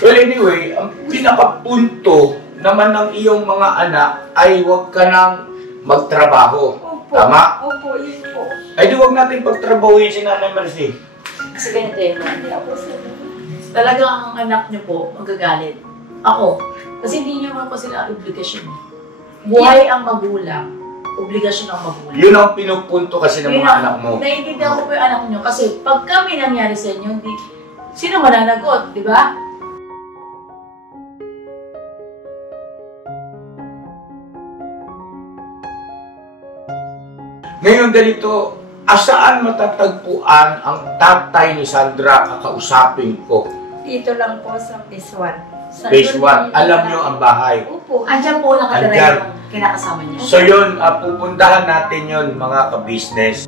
Well, anyway, ang pinakapunto naman ng iyong mga anak ay huwag ka nang magtrabaho. Opo. Tama? Opo, yun po. Ay di huwag natin pagtrabahuin si Nanay Marcy. Kasi ganito yun. Hindi ako sila. Talagang ang anak niyo po magagalit. Ako. Kasi hindi niyo naman po sila obligasyon. Buhay ang magulang. Obligasyon ang magulang. Yun ang pinupunto kasi ng mga anak mo. Naiintindihan ko po yung anak niyo. Kasi pag kami nangyari sa inyo, hindi, sino mananagot, di ba? Ngayon ganito, asaan matatagpuan ang tatay ni Sandra kakausapin ko? Dito lang po sa Phase 1. Phase 1, alam nyo ang bahay. Opo. Andiyan po nakatira Andyan. yung kinakasama niyo. So yun, pupuntahan natin yun mga ka-business.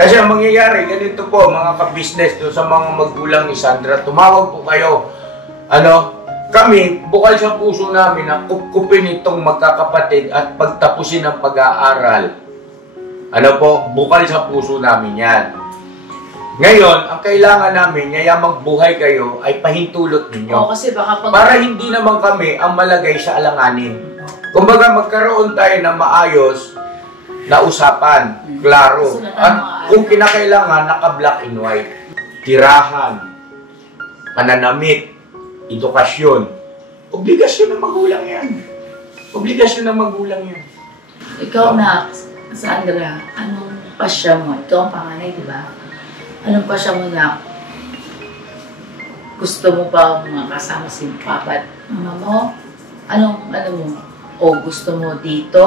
Kasi ang mangyayari, ganito po mga ka-business doon sa mga magulang ni Sandra, tumawag po kayo. Kami, bukal sa puso namin na kupkupin itong magkakapatid at pagtapusin ang pag-aaral. Bukal sa puso namin yan. Ngayon, ang kailangan namin, ngayamang buhay kayo, ay pahintulot ninyo. Oo, kasi baka pag... Para hindi naman kami ang malagay sa alanganin. Kumbaga, magkaroon tayo ng maayos na usapan, klaro. At kung kinakailangan, naka-black and white. Tirahan, pananamit, edukasyon. Obligasyon ng magulang yan. Obligasyon ng magulang yan. Ikaw na, Sandra, anong pasya mo? Ikaw ang panganay, di ba? Anong pasya mo na gusto mo pa mga kasama si Papa at Mama mo? Anong, mo? O gusto mo dito?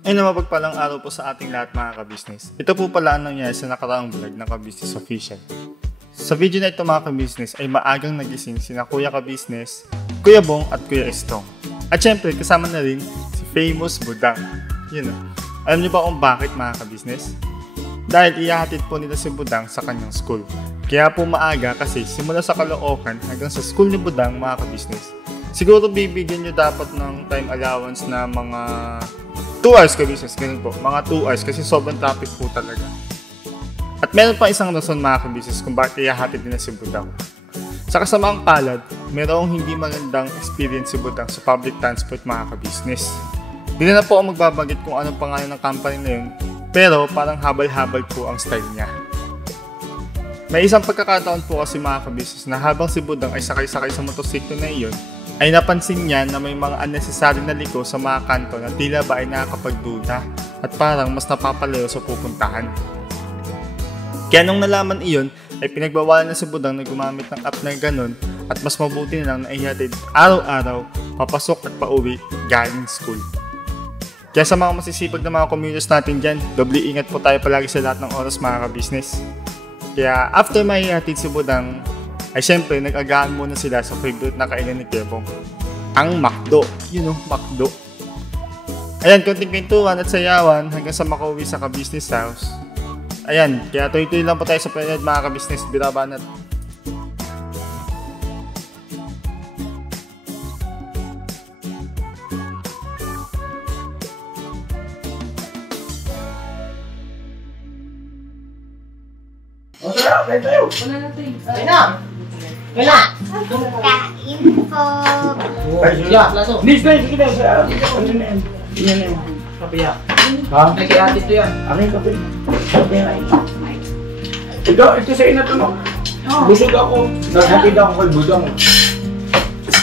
Ay na mapagpalang araw po sa ating lahat mga ka-business. Ito po pala ang nangyari sa nakaraang vlog ng Ka-Business Official. Sa video na ito mga ka-business ay maagang nagising sina Kuya Ka-Business, Kuya Bong at Kuya Estong. At syempre kasama na rin si Famous Budang. Yun o. Alam niyo ba kung bakit mga ka-business? Dahil ihahatid po nila si Budang sa kanyang school. Kaya po maaga kasi simula sa Caloocan hanggang sa school ni Budang mga ka-business. Siguro bibigyan nyo dapat ng time allowance na mga 2 hours ka-business, ganun po. Mga 2 hours kasi sobrang traffic po talaga. At meron pa isang rason mga ka-business kung bakit ihahatid nila si Budang. Sa kasamaang palad, merong hindi magandang experience si Budang sa public transport mga ka-business. Hindi na po ako magbabanggit kung anong pangalan ng company na yun, pero parang habal-habal po ang style niya. May isang pagkakataon po kasi mga ka-business na habang si Budang ay sakay-sakay sa motosiklo na iyon, ay napansin niya na may mga unnecessary na liko sa mga kanto na tila ba ay nakakapagduda at parang mas napapalayo sa pupuntahan. Kaya nung nalaman iyon, ay pinagbawalan na si Budang na gumamit ng app na ganun at mas mabuti na lang na ihatid araw-araw, papasok at pauwi galing school. Kaya sa mga masisipag na mga commuters natin dyan, doble ingat po tayo palagi sa lahat ng oras mga ka-business. Kaya after maihatid si Budang, ay syempre nag-agahan muna sila sa favorite na kainan ni Kebong, ang McDo. McDo. Ayan, konting kwentuhan at sayawan hanggang sa makauwi sa Ka-Business House. Ayan, kaya tuloy-tuloy lang po tayo sa panonood mga ka-business. Birabanat. Kain tayo. Wala na ito eh. Kain na. Kain po. Ay, sige. Nis na, sige na. Ano na yan? Yan na yan. Kape yan. Ha? May kaya dito yan. Akin kape. Kape yan. Ito sa ina to, no? Busog ako. Naghatid ako kay Budang.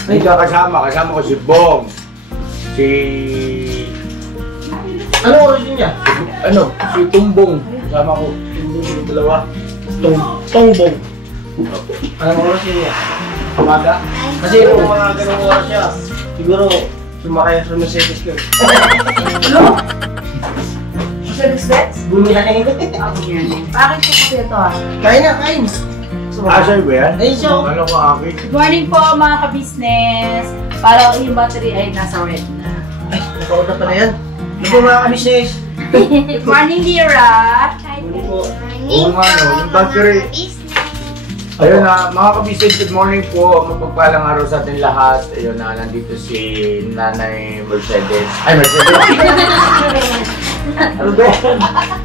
Ay, kasama ko si Bong. Ano origin niya? Si Tumbong. Kasama ko. Tumbong yung dalawa. Tongbong. Anong oras niya? Umaga? Kasi yung mga ganung oras siya, siguro sumakay sa Mercedes ko. Ano? Bets? Bumiyahin. Ako yan. Bakit po kasi ito ah? Kain na, kain. Sa'yo ba yan? Ayun siya. Ano ko akin? Good morning po mga ka-business. Para yung battery ay nasa red na. Ay, nakauna pa na yan. Ano po mga ka-business? Good morning, Lira. Ano po? Oo nga, no, yung battery. Ayun na, mga kabisig, good morning po. Mapagpalang araw sa ating lahat. Ayun na, nandito si Nanay Mercedes. Ay, Mercedes! Ano ba?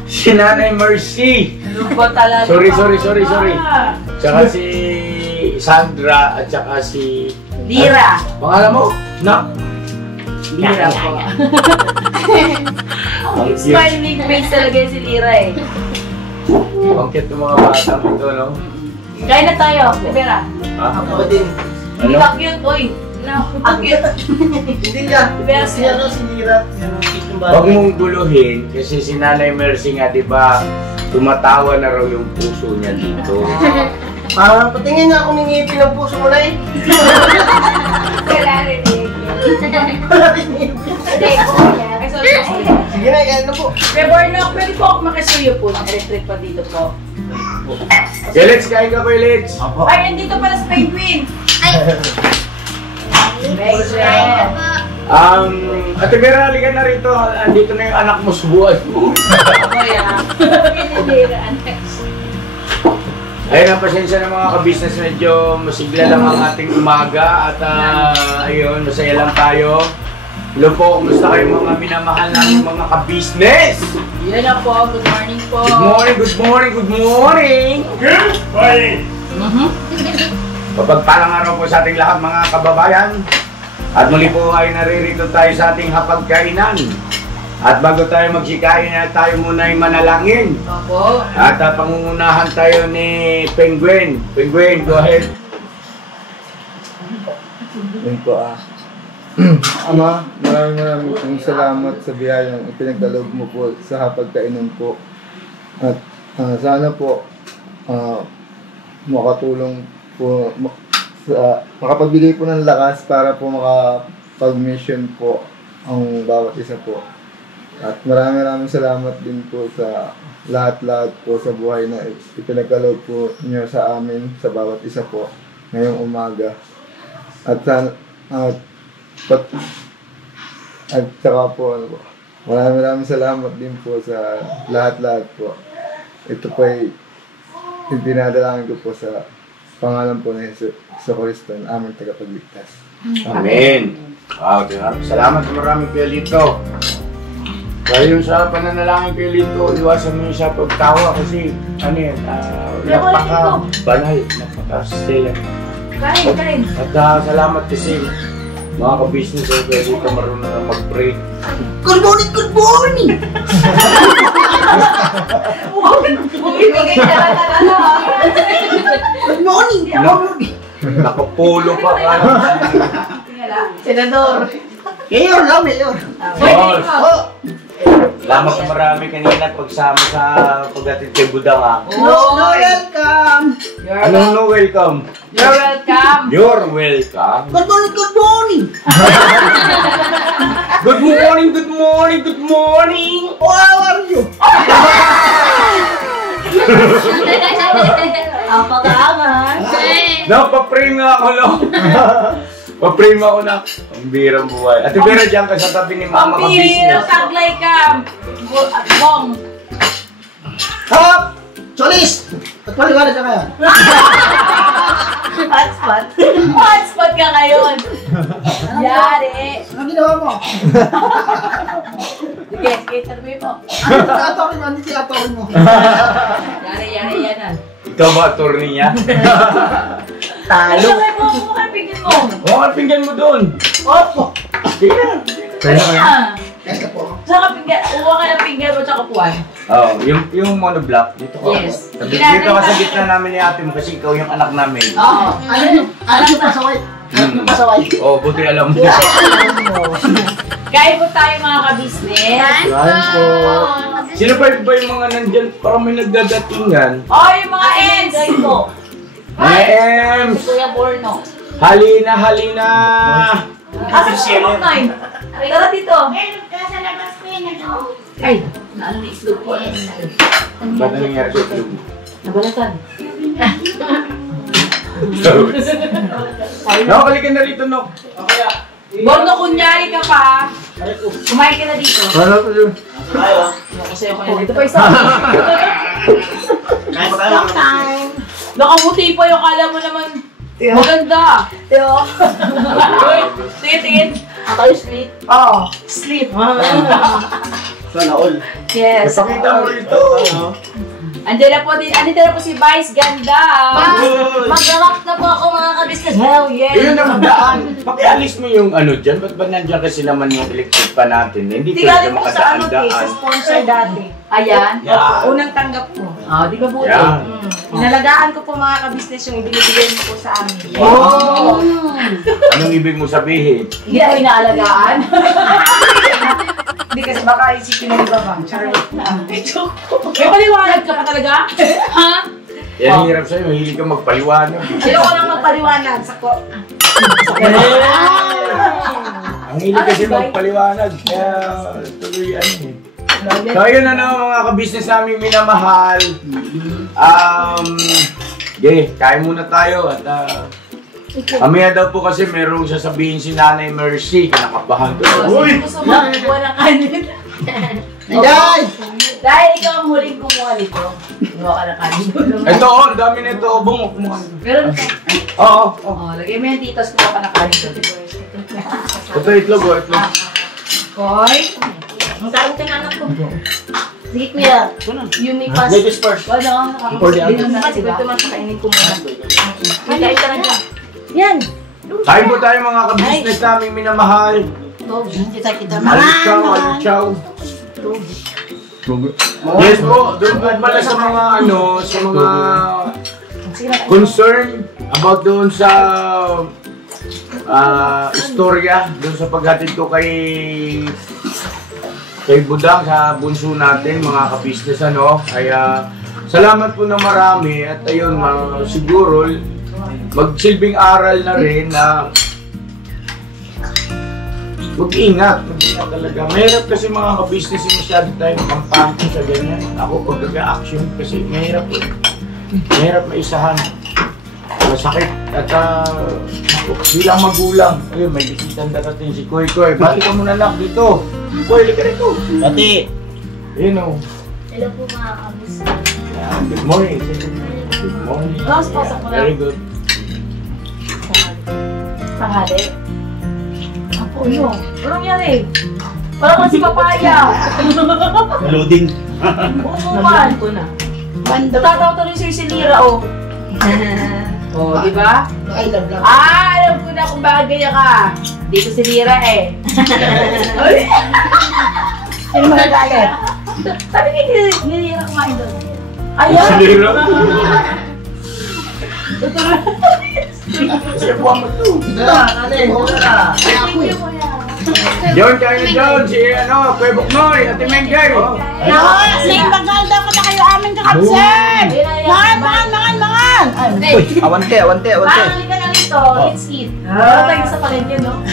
Si Nanay Mercy. Ano ba talaga? Sorry. Tsaka si Sandra at tsaka si... Lira. Pangalan mo? Na? Lira po. Ang cute. Smiling face talaga yung si Lira eh. Ang cute ng mga bata ito, no? Kain na tayo, Libera. Ha? Ako din. Hindi ka cute, oy. Ang cute. Hindi niya. Libera Si ano, si Lira. Yung kitong Huwag bata. mong guluhin kasi si Nanay Mercy nga, di ba, tumatawa na raw yung puso niya dito. Patingin nga kung nangipin ang puso mo na eh. Wala rin eh. Wala rin ngipin. Hindi, kuya. Ay, sorry. Sige na, kain na po. Reborn, pwede po ako makisuyo po ng electric pa dito po. Okay, let's kain ka ko, let's. Ay, andito pala sa penguin. Ate Vera, halika na rito. Andito na yung anak mo sa buwan mo. Ako yan. Pinilira, anak. Ayun, ang pasensya ng mga ka-business, medyo masigla lang ang ating umaga at ayun, masaya lang tayo. Hello po, kumusta kayo mga minamahal namin mga ka-business? Yan na po, good morning po. Good morning, good morning, good morning! Good morning! Pagpagpalang araw po sa ating lahat mga kababayan. At muli po ay naririto tayo sa ating hapagkainan. At bago tayo magsikain, tayo muna ay manalangin. Opo. At pangungunahan tayo ni Penguin. Penguin, go ahead. Yun po Ama, maraming salamat sa biyayang ipinagdaloob mo po sa hapagkainan po. At sana po makatulong po makapagbigay po ng lakas para po makapag-mission po ang bawat isa po. At maraming salamat din po sa lahat-lahat po sa buhay na ipinagdaloob po niyo sa amin, sa bawat isa po ngayong umaga. At saka po, maraming salamat din po sa lahat-lahat po. Ito po ay dinadalangin ko po sa pangalan po ni Jesucristo, ang aming tagapagligtas. Amen. Wow, salamat maraming kayo dito. Kaya yung sa pananalangin kayo dito, iwasan mo yung sa pagtawa kasi ano yan, napaka-banal, napaka-stela. Kain. At salamat kasi mga ka-business ay kayo dito marunong na mag-pray. Good morning, good morning! Bumibigay ka na talaga. Good morning! Nakapulo pa ka. Senador. Mayor lang, mayor. Pwede Oh. Salamat na marami kanina at pagsama sa pagdating kay Budang ha. No, welcome! Anong no welcome? You're welcome. You're welcome. Good morning, good morning! Good morning, good morning, good morning! Oh, how are you? Ang pag-aaman. Napapray nga ako, no? Pa-pray mo ako na ang birang buhay. Ate Vera, dyan ka sa tabi ni Mama Pampiro, ka-business. taglay ka. Bong. Hop! Cholis! At paliwanag ka kaya? Hotspot. Hotspot ka ngayon. Yari. Ano ginawa mo? Sige, skater mo. Ano tinatokin mo? Ano tinatokin mo? Yari yan ah. Ikaw ba, attorney niya? Talo. Sakay mo, kumakapigin mo. Oo, pinggan mo doon. Opo! Sige na. Kaya. Kaya po. Saka pinggan, uwa ka ng pinggan mo tsaka puwan. Oo, yung monoblock. Dito ka. Yes. Dito ka sa gitna namin ni ate mo kasi ikaw yung anak namin. Oo. Ano yung pasaway? Ano yung pasaway? Oo, buti alam mo. Kain po tayo mga ka-business. Kain po. Sino ba yung mga nandyan? Parang may nagdadatingan. Oh, yung mga ends. Kain po. Mga Ems! Kuya Borno. Halina, halina! Asa si Monay? Tara dito. Nasa labas ko yun. Ay, naano na itlog ko. Ba't na nangyari sa itlog? Nabalatan. Nakabalikan na rito, no? Borno, kunyari ka pa. Kumain ka na dito. Ano to yun? Nakusayo ko yan. Ito pa isa. Nakamuti pa yung kala mo naman. Maganda. Teo. Tingin. Ako yung sleep. Oo. Sleep. Sana all. Yes. Pakita mo rito. Andyan na po si Vice. Ganda. Mag-rock na po ako mga ka-business. Hell yeah. Yun ang daan. Pakialis mo yung ano dyan. Ba't ba nandiyan kasi naman yung electric pa natin? Hindi Di pwede galing po sa ano, makadaan-daan. sa sponsor dati. Ayan. Yan. Unang tanggap ko. Ah, di ba buti? Yan. Inalagaan ko po mga ka-business yung ibinibigay niyo po sa amin. Oh. Anong ibig mo sabihin? Hindi ko inaalagaan. Hindi kasi baka isipin ng iba ba? Charlotte na. May paliwanag ka pa talaga? Ha? Yan hirap sa'yo. Mahilig ka magpaliwanag. Sino ko lang magpaliwanag sa ko? Ang hilig kasi magpaliwanag. Kaya tuloy ano eh. So yun ano mga ka-business namin minamahal. Kain muna tayo at mamaya daw po kasi merong sasabihin si Nanay Mercy. Kinakabahan ko. Uy! Gusto mo kumuha ng kanin. Dahil ikaw ang huling kumuha nito. Kumuha ka ng kanin. Ito oh, ang dami nito. Bumok mo. Meron ka. Oo. Oh, lagay mo yung titos, kumuha ka ng kanin. Ito itlog oh, itlog. Koy. Ang kain ka na anak ko. Sige kuya, you may pass. Ladies first. Wala, Dito naman, siguro ito mas kainin ko muna. May kain ka na dyan. Yan! Kain po tayo mga ka-business namin minamahal. Kita. Alichaw. Yes po, doon po pala sa mga sa mga concern about doon sa istorya, doon sa paghatid ko kay Budang sa bunso natin, mga ka-business Kaya salamat po na marami at ayun, siguro magsilbing aral na rin na mag-ingat talaga. Mahirap kasi mga ka-business yung masyado tayo makampante sa ganyan. Ako pag nag-action kasi mahirap mahirap maisahan. Masakit at bilang magulang. Ayun, may bisitan darating si Koy. Bati ka muna nak dito. Koy, lika rito. Bati. Ayun o. Hello po mga ka-business. Good morning. Good morning. Tapos pasok mo na. Very good. Tanghali. Apo yun. Anong nangyari? Parang kasi papaya. Loading. Oo man. Tataw rin si Lira oh. Oh, di ba? I love lang. Alam ko na kung bakit ganyan ka. Dito si Lira eh. Sino magagalit? Sabi ni Lira kumain doon. Ayan! Si Lira? Kasi buwan mo ito. John, kayo John, si Kuya Buknoy, Ate Mengay. Sige, bagal daw ko na kayo aming kakabsen! Mangan! Awante. Parang ka na rito, let's eat. Tayo sa palengke, no?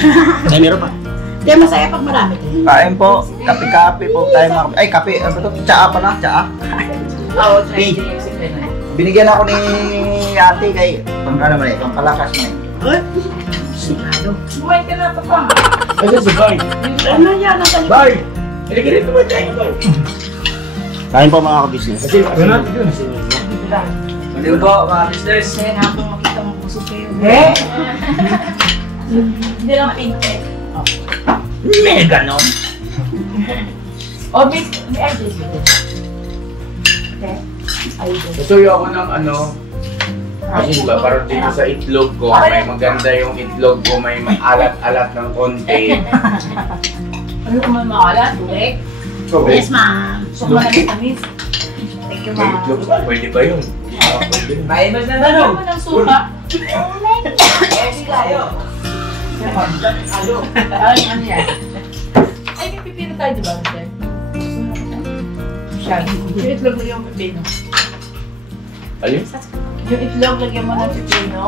Ay, meron pa. Kaya masaya pag marami. Kain po. Kape po tayo mga... Ay, kape. Ano ba ito? Tsaa pa na. Tsaa. Oo, try the music na. Binigyan ako ni ate kay... Pampalakas mo Kumain ka na, papa. Kasi si Bay. Ano yan? Bay! Halika rito ba tayo, Bay? Kain po mga ka-business. Kasi ano natin yun? Hindi po mga business. Kaya nga po makita mo puso kayo. Eh? Hindi lang pink eh. Mega no? Oh, may edges. Okay? Ayun. Tutuyo ako ng kasi ba, parang dito sa itlog ko, may maganda yung itlog ko, may alat-alat ng konti. Ano naman maalat? Tulek? Yes, ma'am. So, tamis. Thank you, May ma'am. itlog ba? Pwede ba yun? Pwede. May mas na tanong. Ano ng suka? Ano yan? Ay, may pipino tayo, di ba? Yung itlog lagyan mo pipino. Alin? Yung itlog lagyan mo ng pipino.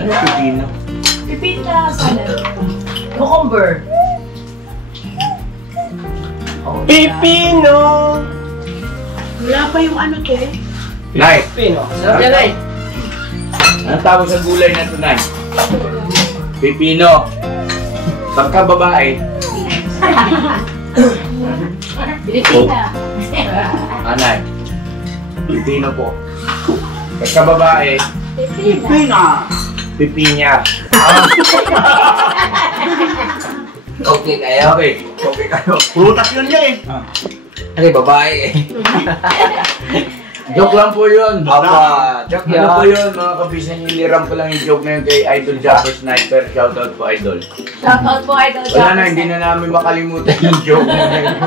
Ano pipino? Pipino na salad. Cucumber. Pipino! Wala pa yung ano, te. Nay, Pipino. Sarap yan, ay. anong tawag sa gulay na ito, Nay? Pipino. Pagka babae, Pilipina. Nay. Pipino po. Pagka babae, pipinya. Okay kayo. Okay. Okay kayo. Prutas yun niya eh. Ano babae eh. Joke lang po yun. Apa, joke Ano po yan. yun, mga kabisa, niliram ko lang yung joke na yun kay Idol Japper Sniper. Shoutout po, Idol. Shoutout po, Idol Wala Japper na, hindi na namin makalimutan yung joke na yun.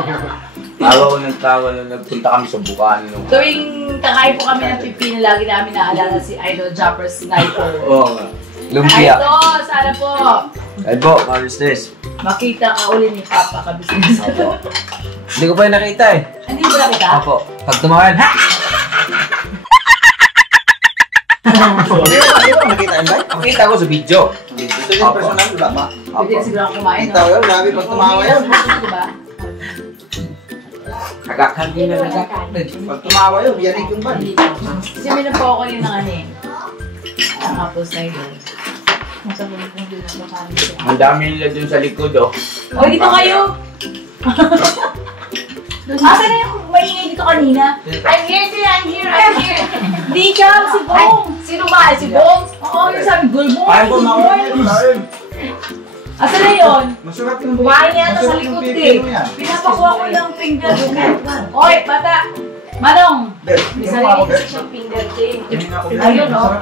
Tawa ko ng tawa nung nagpunta kami sa Bukano. Tuwing kakain po kami ng pipino, lagi namin naalala si Idol Japper Sniper. Oo nga. Lumpia. Idol, sana po Ay po, ka-business. makita ka uli ni Papa ka-business. Hindi ko pa yung nakita eh. Hindi mo nakita? Apo, pag tumakan, ha! Hindi ko nakita yun ba? Nakita ko sa video. Ito yung personal, wala ba? Pwede na siguro akong kumain, Nakita ko yun, grabe pag tumawa yun. Diba? Nagkakandi na nagkakandi. Pag tumawa yun, yanig yung ban. Kasi minun po ako yun ng ano eh. Ang apples na yun. Masagulit kong dito sa kanila. Ang dami nila dun sa likod, oh. O, dito kayo! Asa na yung maingay dito kanina? I'm here, I'm here, I'm here! Di ka, si Bong! Sino ba? Si Bong? Oo, yung sabi, Gulbong! Ay, po, Asa na yun? Masarap yung Kumain yata sa likod eh. Pinapakuha ko ng finger. Oy, bata! Manong! May sarili kasi siyang finger din. Ayun, no?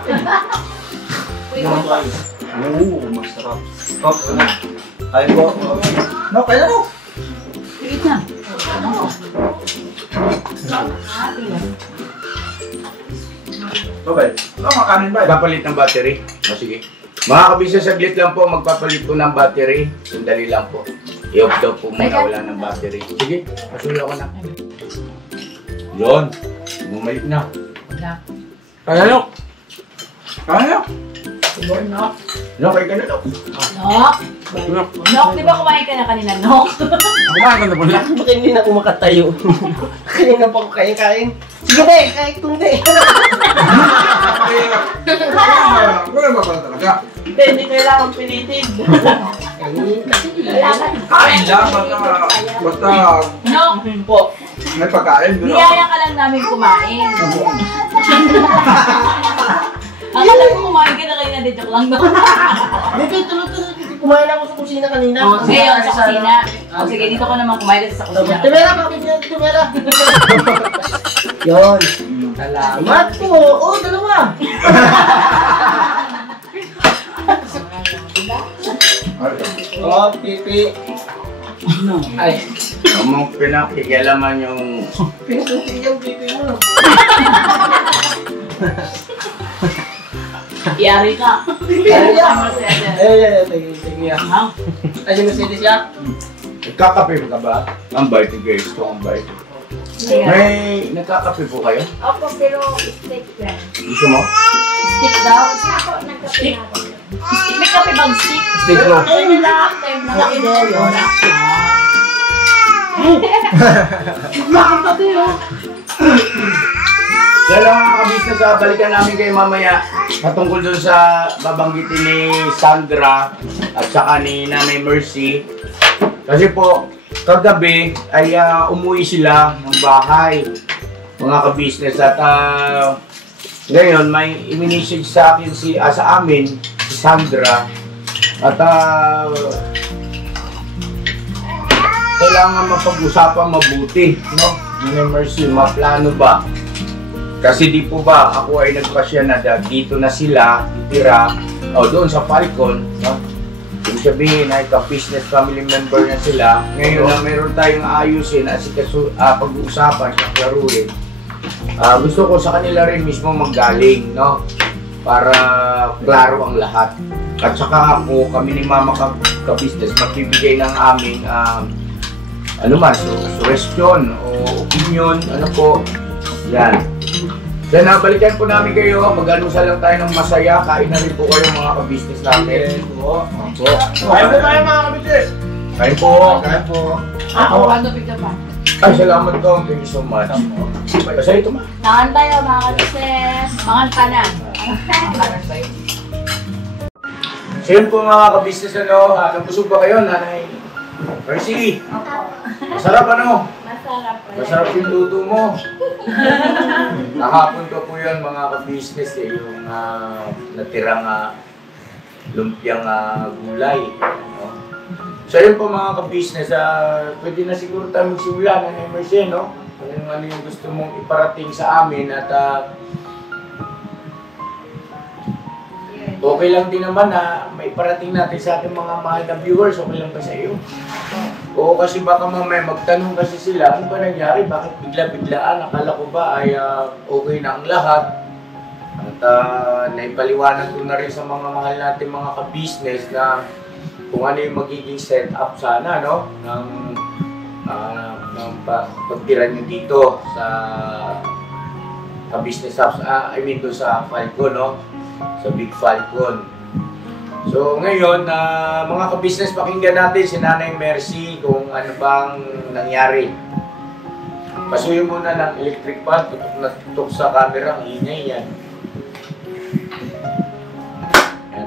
Oo, masarap. Oh, ano? Ay po. No, kaya no. Wait na. Okay. No, makanin ba? Magpapalit ng battery. O, sige. Mga kabisa, saglit lang po, magpapalit po ng battery. Sandali lang po. I-off daw po muna, wala ng battery. Sige, pasulo ko na. Yun. Bumalik na. Kaya no? Kaya? Nok. No, kaya ka na no? Nok. Nok, di ba kumain ka na kanina, Nok? Kumain ka na po lang. Bakit hindi na ako makatayo? Kanina pa ako kain-kain. Sige na, kahit kundi. Wala ba pala talaga? Hindi kailangan pilitin. Kain lang, basta Nok, Po. may pagkain. niyaya ka lang namin kumain. Akala ko kumain ka na kanina, di joke lang, no? Hindi, tulog-tulog. Kumain ako sa kusina kanina. Ngayon, sa kusina. O sige, dito ko naman kumain kasi sa kusina. Tumera, bakit niya tumera? Yun. Salamat po. Oh, dalawa. Oh, pipi. Ay, Among pinakikialaman yung... pinututin yung pipi mo. Yari ka. Ay, Tama si Ate. sige. Ayun na sila siya. Nagkakape ka ba? Ang bite guys, ito ang bite. May nagkakape po kayo? Opo, pero steak lang. Gusto mo? Stick daw. Ako, nagkape ako. May kape bang stick? Steak mo. Ay, lahat time na laki daw yun. Kaya lang mga kabisnes, balikan namin kayo mamaya patungkol dun sa babanggitin ni Sandra at saka ni Nanay Mercy. Kasi po, kagabi ay umuwi sila ng bahay, mga kabisnes. At ngayon, may i-message sa akin sa amin, si Sandra. At kailangan mapag-usapan mabuti, no? Nanay Mercy, maplano ba? Kasi di po ba ako ay nagpasya na dito na sila, titira, o doon sa Falcon, no? Ibig sabihin ay ka-business family member na sila. Ngayon na meron tayong ayusin at pag-uusapan, klaruhin. Gusto ko sa kanila rin mismo manggaling, no? Para klaro ang lahat. At saka ako, kami ni Mama ka-business, magbibigay ng aming suggestion o opinion, ano po, yan. Then nabalikan po namin kayo, mag-alusal lang tayo ng masaya, kain na rin po kayo mga ka-business natin. Po. Kain po tayo mga ka-business! Kain po! Kaya po. Ako, ano bigla pa? Ay, salamat ko. Thank you so much. Basta ito ma. Mangan tayo, mga kabisnes. Mangan ka na. So yun po mga kabisnes, nabusog ba kayo, Nanay Mercy? Masarap ano? Masarap po. Masarap yung luto mo. Nakapon ko po yun mga kabisnes yung natirang lumpiang gulay. No? So yun po mga kabisnes, pwede na siguro tayo magsimula, Nanay Mercy, no? Kung ano yung gusto mong iparating sa amin at okay lang din naman na maiparating natin sa ating mga mahal na viewers, okay lang ba sa iyo? Oo, kasi baka mamaya magtanong kasi sila, ano ba nangyari? Bakit bigla-biglaan? Akala ko ba ay okay na ang lahat? At naipaliwanag ko na rin sa mga mahal natin mga ka-business na kung ano yung magiging setup sana, no? Ng pagtira nyo dito sa business house, I mean doon sa Falcon, no? Sa Big Falcon. So ngayon, mga ka-business, pakinggan natin si Nanay Mercy kung ano bang nangyari. Pasuyo muna ng electric fan, tutok na tutok sa camera, ang ingay yan.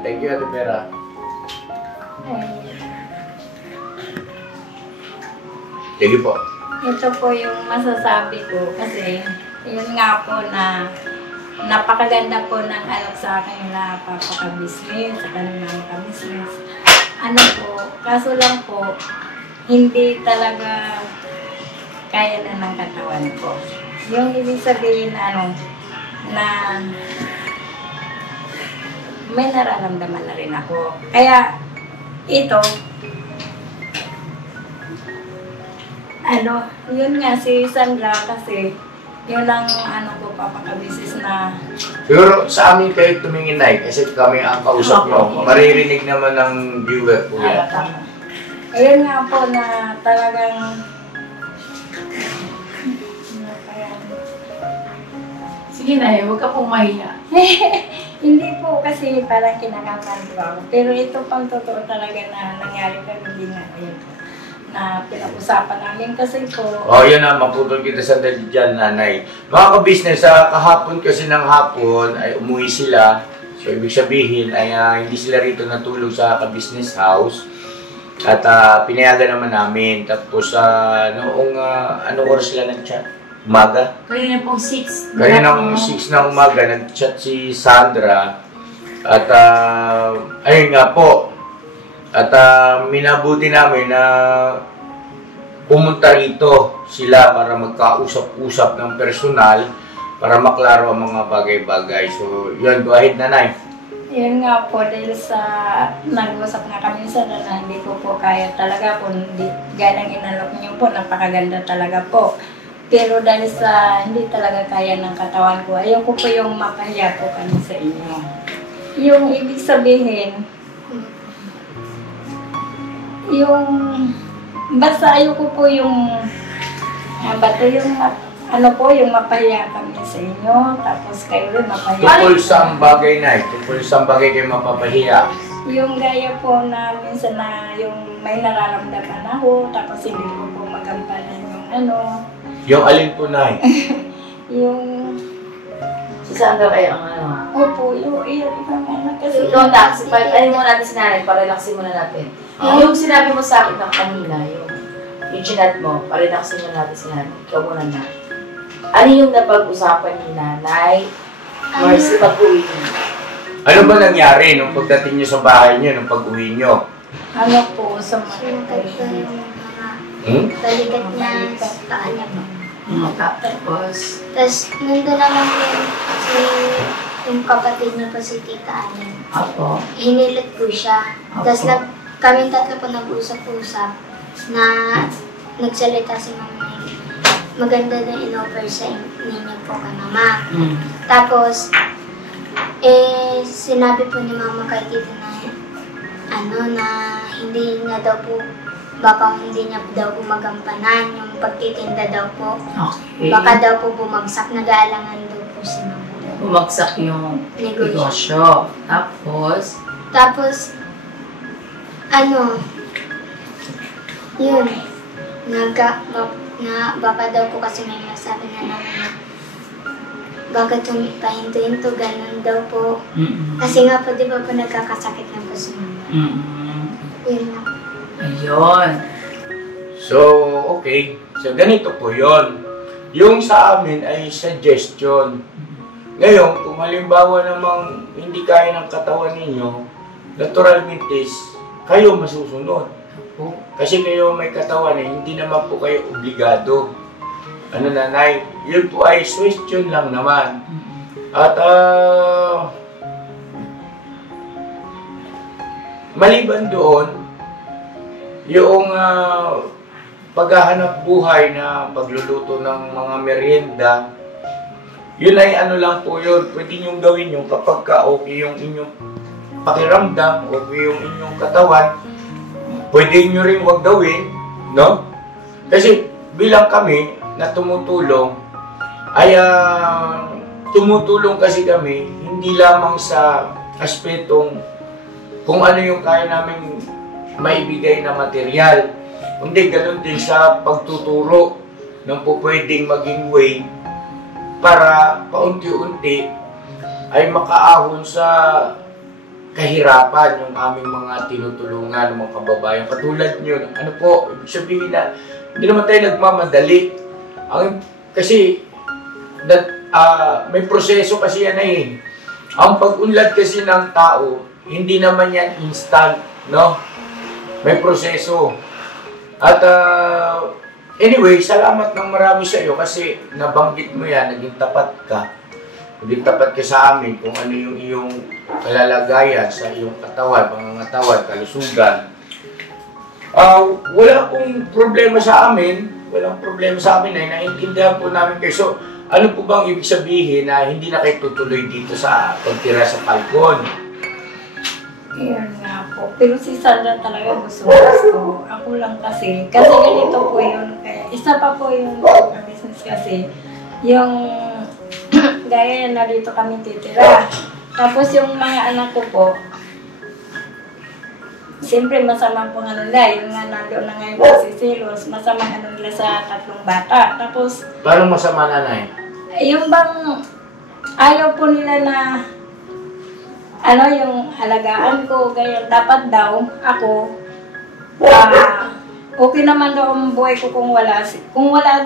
Thank you, Ate Vera. Sige po. Ito po yung masasabi ko kasi yun nga po na napakaganda po ng alok sa akin na papaka-business, sa kanilang ka-business. Ano po, kaso lang po, hindi talaga kaya na ng katawan ko. Yung ibig sabihin, na may nararamdaman na rin ako. Kaya, ito, yun nga si Sandra kasi yun ang ko papaka-business na Siguro sa amin kayo tumingin na kasi kami ang kausap nyo. Maririnig naman ng viewer po yan. ayun nga po na talagang Sige na huwag ka pong mahiya. hindi po kasi parang kinakabahan ko ako. Pero ito pang totoo talaga na nangyari kami din na ayun po. Na pinag-usapan namin kasi po. Yun na, maputol kita sa dyan, Nanay. Mga ka-business, kahapon kasi ng hapon ay umuwi sila. So, ibig sabihin ay hindi sila rito natulog sa ka-business house. At pinayagan naman namin. Tapos, noong anong oras sila nag-chat? Umaga? Kanina pong 6. Kanina ng 6 na umaga, nag-chat si Sandra. At ayun nga po. At minabuti namin na pumunta rito sila para magkausap-usap ng personal para maklaro ang mga bagay-bagay. So, yun, go ahead, Nanay. Yun nga po, dahil sa nag-usap nga kami sa na hindi ko po kaya talaga po, ganang inalok niyo po, napakaganda talaga po. Pero dahil sa hindi talaga kaya ng katawan ko, ayaw ko po yung mapahiya po kami sa inyo. Yung ibig sabihin, yung basta ayoko po yung yung mapahiya kami sa inyo, tapos kayo rin mapahiya. Tungkol sa bagay na tungkol sa bagay kayo mapapahiya. Yung gaya po na minsan na yung may nararamdaman ako, tapos hindi ko po magampanan yung Yung alin po, Nay? yung Si Sandra kayo ang opo, yung ibang kasi Ikaw na, kasi ano mo natin si Nanay, parelaksin muna natin. Yung sinabi mo sa akin ng kanina, yung chinat mo, parelaksin muna natin si Nanay. Ikaw muna na. Ano yung napag-usapan ni Nanay? Mercy pag-uwi niyo? Ano ba nangyari nung pagdating niyo sa bahay niyo, nung pag-uwi niyo? ano po sa Sumagad po yung Hmm? balikat na sa paa niya po. Tapos, Nandun naman yung kapatid niya po si Tita Anin. ako. Hinilit po siya. Opo. Tapos kaming tatlo po nag-usap-usap na nagsalita si Mama na maganda na in-offer sa ninyo po ka Mama. Tapos, sinabi po ni Mama kay Tita na na hindi niya daw po, baka hindi niya daw po magampanan yung pagtitinda daw po. Okay. Baka daw po bumagsak, nag-aalangan daw po si Mama. Bumagsak yung negosyo. Tapos, yun. na baka daw po kasi may masabi na naman na bakit pahinto-hinto, ganun daw po. Kasi nga po, di ba po nagkakasakit ng puso niya. Yun lang. Ayun. So, okay. So, ganito po yon. Yung sa amin ay suggestion. Ngayon, kung halimbawa namang hindi kaya ng katawan ninyo, naturalmente, kayo masusunod. Kasi kayo may katawan hindi naman po kayo obligado. Ano nanay, yun po ay suggestion lang naman. At maliban doon, yung paghahanap buhay na pagluluto ng mga merienda, yun ay ano lang po yun, pwede nyo gawin yun kapag okay yung inyong pakiramdam, okay yung inyong katawan, pwede nyo rin wag gawin, no? Kasi bilang kami na tumutulong, ay tumutulong kasi kami, hindi lamang sa aspetong kung ano yung kaya namin maibigay na material, kundi ganoon din sa pagtuturo ng pwedeng maging way para paunti-unti ay makaahon sa kahirapan yung aming mga tinutulungan ng mga kababayan. Katulad nyo, ano po, ibig sabihin na hindi naman tayo nagmamadali. Kasi may proseso kasi yan eh. Ang pag-unlad kasi ng tao, hindi naman yan instant, no? May proseso. At anyway, salamat ng marami sa iyo kasi nabanggit mo yan, naging tapat ka. Naging tapat ka sa amin kung ano yung iyong kalalagayan sa iyong katawan, pangangatawan, kalusugan. Wala pong problema sa amin, walang problema sa amin ay naiintindihan po namin kayo. So, ano po bang ibig sabihin na hindi na kayo tutuloy dito sa pagtira sa Falcon? Yun nga po. Pero si Sandra talaga gusto. Ako lang kasi ganito po yun. Kaya isa pa po yung business kasi, yung gaya na dito kami titira. Tapos yung mga anak ko po, siyempre masama po nga nila. Yung nga nandoon na ngayon po si Silos, masama ano nila sa 3 bata. Tapos, parang masama nanay? Yung bang ayaw po nila na yung alagaan ko, ganyan, dapat daw ako, okay naman daw ang buhay ko kung wala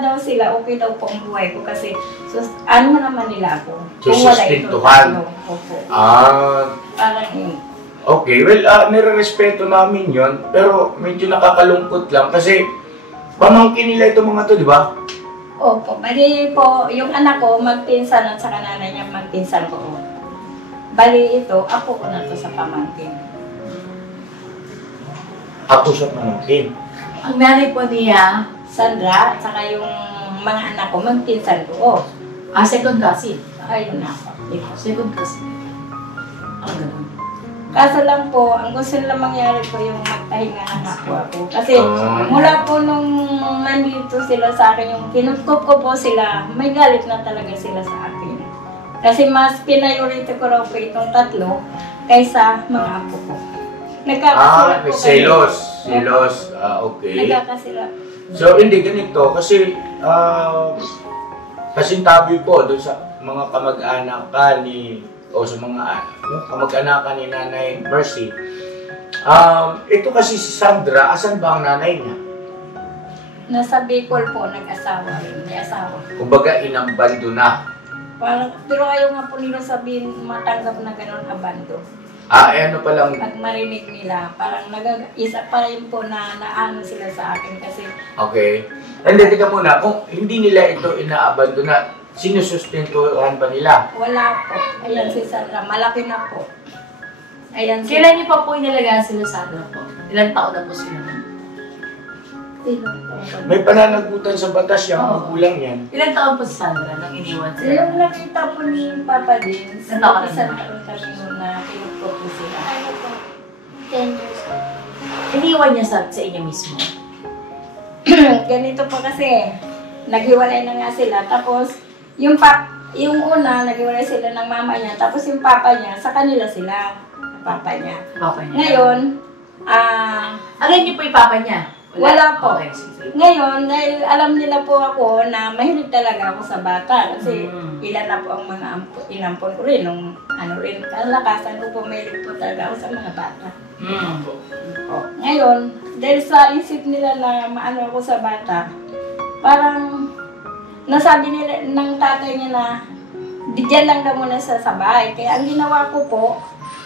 daw sila, okay daw po ang buhay ko kasi, ano naman nila ako, kung wala ito. Parang yun. Okay, well, nire-respeto namin yon, pero medyo nakakalungkot lang kasi pamangkin nila itong mga to, di ba? Opo, bali po, yung anak ko magpinsan at sa nanay niya magpinsan ko. Bali ito, apo ko na to sa pamangkin. Apo sa pamangkin? Ang nanay po niya, Sandra, at saka yung mga anak ko, magpinsan ko. Second cousin. Ayun na po. Second cousin. Ang ganun. Kaso lang po, ang gusto nila mangyari po yung magpahinga ng ako. Kasi mula po nung nandito sila sa akin, yung kinutkop ko po sila, may galit na talaga sila sa akin. Kasi mas priority ko raw po itong 3 kaysa mga apo ko. Nagkakasila po kami. Selos. Okay. Nagkakasila. So, hindi ganito. Kasi, kasintabi po doon sa mga kamag-anak o sa mga kamag-anakan ni Nanay Mercy. Ito kasi si Sandra, asan ba ang nanay niya? Nasa Bicol po, nag-asawa rin. May asawa. Kumbaga, inambando na. Pero ayaw nga po nila sabihin, matanggap na gano'n abando. Ano pa lang? Pag marinig nila, parang isa pa rin po na naano sila sa akin kasi... Okay. Hindi, tika muna, kung hindi nila ito inaabando na, sinusustentuhan ba nila? Wala po. Ayan si Sandra, malaki na po. Ayan si... Kailan niyo pa po inalagaan sila Sandra po? Ilang taon na po sila? May pananagutan sa batas yung magulang yan. Ilang taon po si Sandra nang iniwan sila? Yung nakita po ni Papa din, Isang taon kami nun na pinagpo po sila. Ano po? 10 years old. Iniwan niya sa inyo mismo? Ganito po kasi, naghiwalay na nga sila. Tapos, yung una, naghiwalay sila ng mama niya. Tapos yung papa niya, sa kanila sila. Papa niya. Papa niya. Ngayon, alam niyo po yung papa niya? Wala po. Okay, sige. Ngayon, dahil alam nila po ako na mahilig talaga ako sa bata. Kasi ilan na po ang mga inampon ko rin. Nung kalakasan ko po, mahilig po talaga ako sa mga bata. Ngayon, dahil sa isip nila na maano ako sa bata, parang nasabi nila ng tatay niya na diyan lang daw muna sa bahay. Kaya ang ginawa ko po,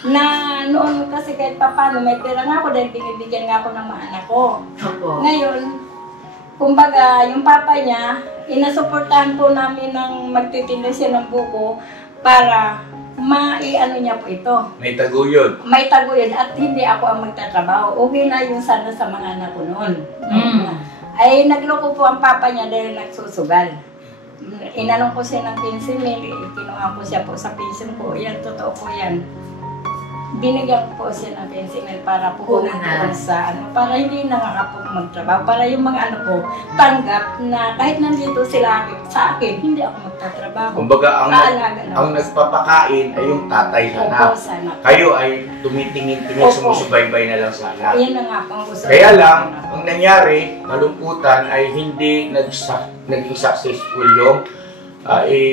na noon kasi kahit papano may pera nga ako dahil binibigyan nga ako ng mga anak ko. Ngayon, kumbaga yung papa niya, inasuportahan po namin ng magtitinda siya ng buko para maiano niya po ito. May taguyod. May taguyod at hindi ako ang magtatrabaho. Okay na yung sana sa mga anak ko noon. Ay nagloko po ang papa niya dahil nagsusugal. Inanong ko siya ng 15,000, kinuha ko siya po sa pension ko. Yan, totoo po yan. Binigyan ko po siya ng 15,000 para puhunan ko sa para hindi na nga po magtrabaho. Para yung mga ano ko, tanggap na kahit nandito sila sa akin, hindi ako magtatrabaho. Kumbaga, ang nagpapakain ay yung tatay sana. Opo, sana. Kayo ay tumitingin-tingin, sumusubaybay na lang sana. Ayan na nga po ang gusto. Kaya lang, ang nangyari, kalungkutan ay hindi naging successful yung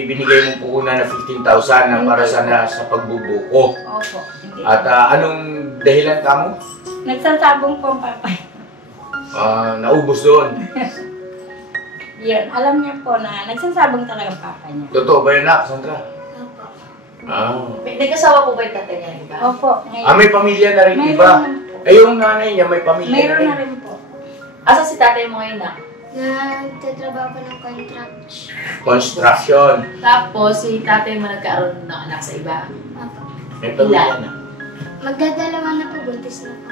binigay mo po una na 15,000 na para sana sa pagbubuko. Opo. At anong dahilan ka mo? Nagsasabong po ang papa. Naubos doon. Yan, alam niya po na nagsasabong talaga ang papa niya. Totoo ba yun, Nak, Sandra? Opo. Nag-asawa po ba yung tatay niya, di ba? Opo. Ngayon, May pamilya na rin, di ba? Eh, yung nanay niya may pamilya na mayroon rin. na rin po. Asa si tatay mo ngayon, Nak? Nagtatrabaho ko ng Construction. Tapos, si tatay mo nagkaroon ng anak sa iba. Opo. May pamilya na. Magdadalawa na po, buntis na po.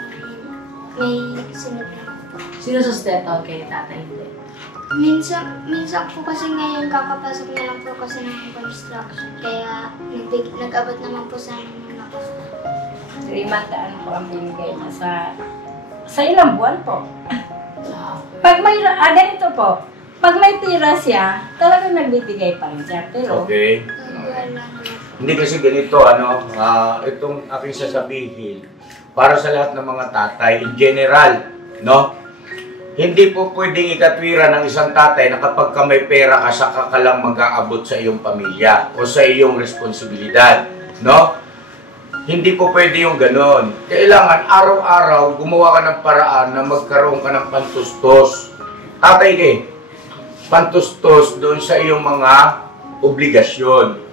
May sunod na po. Sino sustento kay tatay? Hindi. Minsan po kasi ngayon kakapasok na lang po kasi ng construction. Kaya nag-abot naman po sa amin yung ako. 300 po ang binigay niya sa ilang buwan po. Pag may, ganito po, pag may tira siya, talagang nagbibigay pa rin siya. Pero, Okay. Wala naman po. Hindi kasi ganito, itong aking sasabihin, para sa lahat ng mga tatay, in general, no? Hindi po pwedeng ikatwira ng isang tatay na kapag ka may pera ka, saka ka lang mag-aabot sa iyong pamilya o sa iyong responsibilidad, no? Hindi po pwede yung ganon. Kailangan araw-araw gumawa ka ng paraan na magkaroon ka ng pantustos. Tatay ka pantustos doon sa iyong mga obligasyon.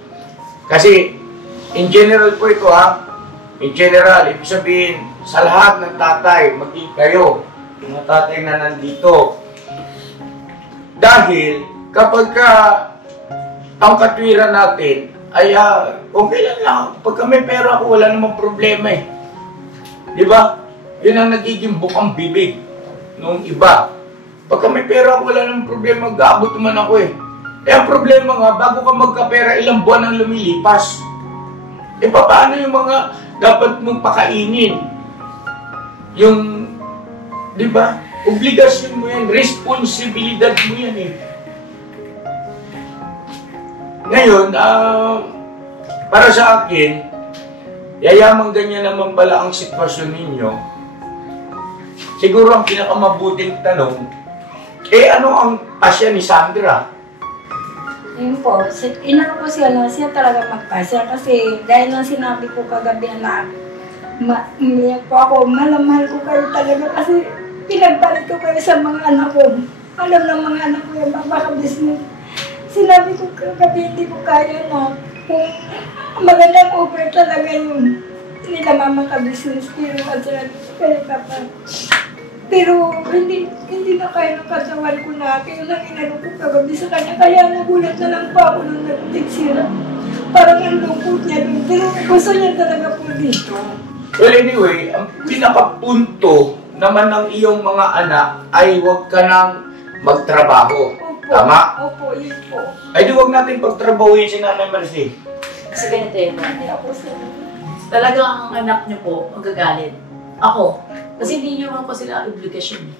Kasi, in general po ito in general, ibig sabihin, sa lahat ng tatay, maging kayo, mga tatay na nandito. Dahil, kapag ang katwiran natin, ay okay lang. Pagka may pera ako, wala namang problema eh. Di ba? Yun ang nagiging bukang bibig nung iba. Pagka may pera ako, wala namang problema, gabot naman ako eh. Eh, ang problema nga, bago ka magkapera, ilang buwan ang lumilipas. Eh, paano yung mga dapat mong pakainin? Yung, di ba? Obligasyon mo yan, responsibilidad mo yan eh. Ngayon, para sa akin, yayamang ganyan naman pala ang sitwasyon ninyo. Siguro ang pinakamabuting tanong, ano ang pasya ni Sandra? yun po, inano ko siya na siya talaga magpasya kasi dahil lang sinabi ko kagabi na umiyak po ako, mahal ko kayo talaga kasi pinagpalit ko kayo sa mga anak ko. Alam ng mga anak ko yung baka-business. Sinabi ko kagabi hindi ko kaya na kung magandang offer talaga yun. Nila mama ka-business pero at kaya papa. Pero hindi na kaya ng katawan ko na kaya lang inano ko kagabi sa kanya. Kaya nagulat na lang po ako nung nag-text sila. Parang ang lungkot niya doon. Pero gusto niya talaga po dito. Well, anyway, ang pinakapunto naman ng iyong mga anak ay huwag ka nang magtrabaho. Opo. Tama? Opo, yun po. Ay di huwag natin pagtrabahuin si Nanay Marcy. Kasi ganito yun. Hindi ako sila. Talagang ang anak niyo po magagalit. Ako. Kasi hindi niyo man po sila obligasyon.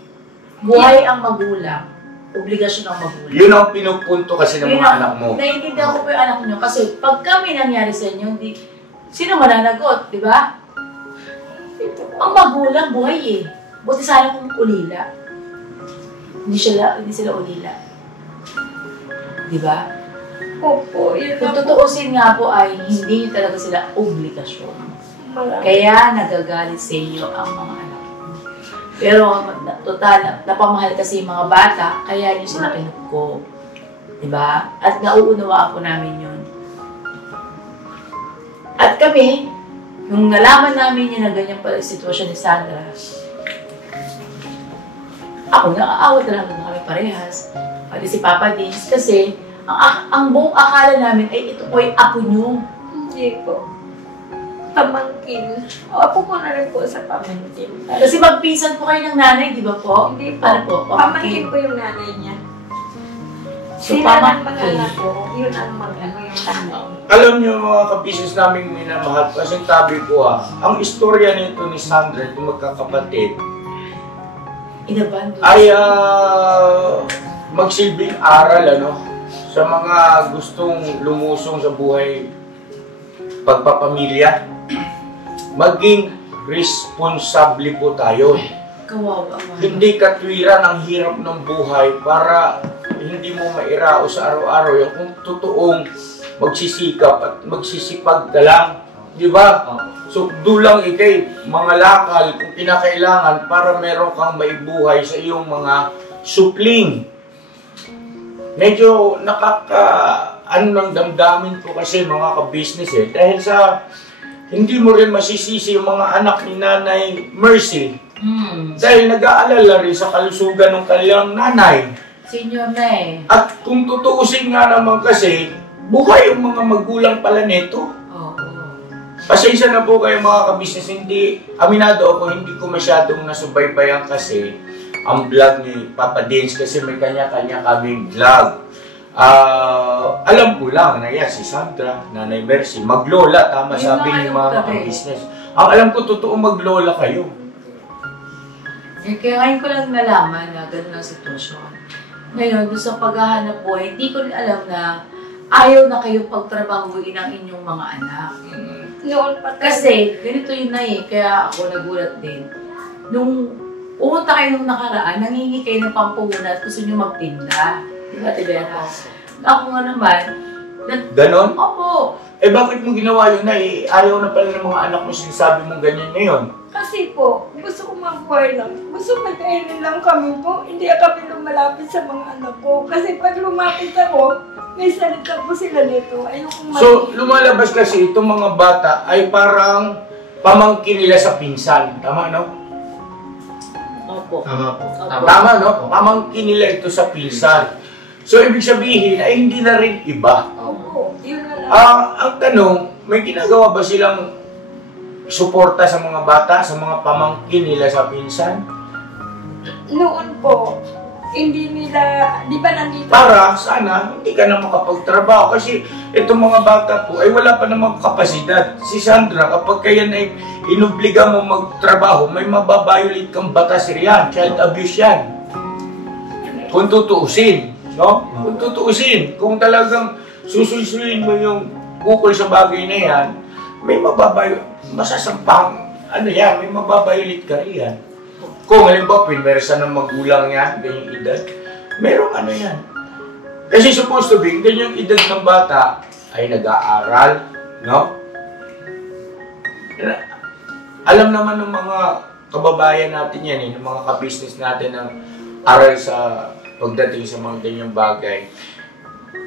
Buhay ang magulang. Obligasyon ang magulang. Yun ang pinupunto kasi ng mga anak mo. Naiintindihan ko po yung anak niyo. Kasi pag kami nangyari sa inyo, sino mananagot, di ba? Ang magulang, buhay eh. Buti sana kung ulila. Hindi sila ulila. Di ba? Opo, yun Kung na po. tutuusin nga po ay hindi nyo talaga sila obligasyon. Kaya nagagalit sa inyo ang mga anak mo. Pero total, napamahal kasi yung mga bata, kaya nyo sila kinuko. Diba? At nauunawaan po namin yun. At kami, nung nalaman namin yun na ganyan pala yung sitwasyon ni Sandra, ako, nakaawa talaga na kami parehas. Pati si Papa Dins, kasi ang buong akala namin ay ito po ay apo nyo. Hindi po. Pamangkin. Apo ko na rin po sa pamangkin. Kasi magpinsan po kayo ng nanay, di ba po? Hindi po. Ano po? Pamangkin po yung nanay niya. So, Sila ng mga pamangkin. anak ko, yun ang mag-ano yung nanay. Alam niyo mga kabisnes naming minamahal, kasi tabi ko ang istorya nito ni Sandra, itong magkakapatid, Inabandon. ay magsilbing aral sa mga gustong lumusong sa buhay pagpapamilya. Maging responsable po tayo. Kawawa man. Hindi katwiran ang hirap ng buhay para hindi mo mairao sa araw-araw yung kung totoong magsisikap at magsisipag ka lang. Di ba? So, dulang ikay, mga lakal kung kinakailangan para meron kang maibuhay sa iyong mga supling. Medyo ano ng damdamin ko kasi mga ka-business dahil sa hindi mo rin masisisi yung mga anak ni Nanay Mercy. Dahil nag-aalala rin sa kalusugan ng kanilang nanay. Senior na eh. At kung tutuusin nga naman kasi, buhay yung mga magulang pala nito. Pasensya na po kayo mga kabisnes, hindi, aminado ako, hindi ko masyadong nasubaybayan kasi ang vlog ni Papa Dins kasi may kanya-kanya kaming vlog. Alam ko lang na yan, si Sandra, Nanay Mercy, maglola, tama sabi ni mga kabisnes. Ang alam ko, totoo maglola kayo. Kaya ngayon ko lang nalaman na gano'n ang sitwasyon. Ngayon, doon sa paghahanap po, hindi ko rin alam na ayaw na kayo pagtrabahuin ang inyong mga anak. Noon pa Kasi, ganito yun na kaya ako nagulat din. Nung pumunta kayo nung nakaraan, nangingi kayo ng pampuhunan at gusto nyo magtinda. Diba, Tibera? Ako nga naman, Ganon? opo. Eh bakit mo ginawa yun na ayaw na pala ng mga anak mo sinasabi mong ganyan ngayon? Kasi po, gusto ko mabuhay lang. Gusto magkainin lang kami po. Hindi kami lumalapit sa mga anak ko. Kasi pag lumapit ako, may salita po sila nito. Ayoko So, lumalabas kasi itong mga bata ay parang pamangkin nila sa pinsan. Tama, no? Opo. Tama po. Tama, no? Pamangkin nila ito sa pinsan. So, ibig sabihin ay hindi na rin iba. Opo, yun na lang. Ang tanong, may ginagawa ba silang suporta sa mga bata, sa mga pamangkin nila sa pinsan? Noon po, hindi nila, di ba nandito? Para sana hindi ka na makapagtrabaho kasi itong mga bata po ay wala pa namang kapasidad. Si Sandra, kapag kaya na inubliga mo magtrabaho, may mababiolate kang batas riyan, child abuse yan. Kung tutuusin, no? Kung tutuusin, kung talagang sususuin mo yung ukol sa bagay na yan, may masasampang, may mababiolate ka riyan. Kung halimbawa, pinwersa ng magulang yan, ganyang edad, merong yan. Kasi supposed to be, ganyang edad ng bata ay nag-aaral, no? Alam naman ng mga kababayan natin yan, ng mga ka-business natin ng aral sa pagdating sa mga ganyang bagay.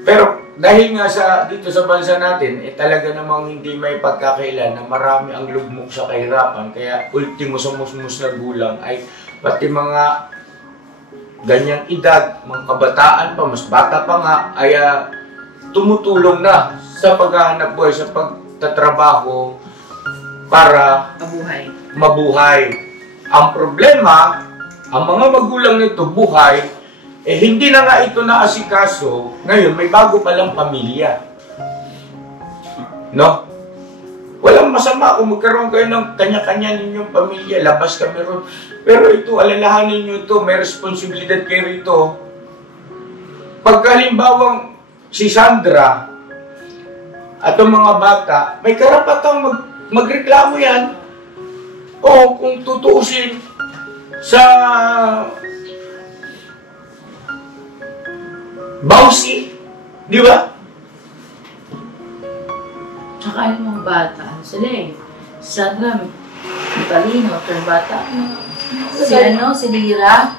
Pero dahil nga dito sa bansa natin, talaga namang hindi may pagkakailan na marami ang lugmok sa kahirapan. Kaya ultimo sa musmus na gulang ay pati mga ganyang edad, mga kabataan pa, mas bata pa nga, ay tumutulong na sa paghahanap buhay, sa pagtatrabaho para mabuhay. Ang problema, ang mga magulang nito buhay, hindi na nga ito naasikaso, ngayon may bago palang pamilya. No? Walang masama kung magkaroon kayo ng kanya-kanya ninyong pamilya, labas kami ron. Pero ito, alalahanin nyo ito, may responsibilidad kayo rito. Pagkalimbawang si Sandra at ang mga bata, may karapatang magreklamo yan. O kung tutuusin sa Bouncy. Di ba? Tsaka yung mga bata, sila eh. Sandra, talino, pero bata. Si si Lira,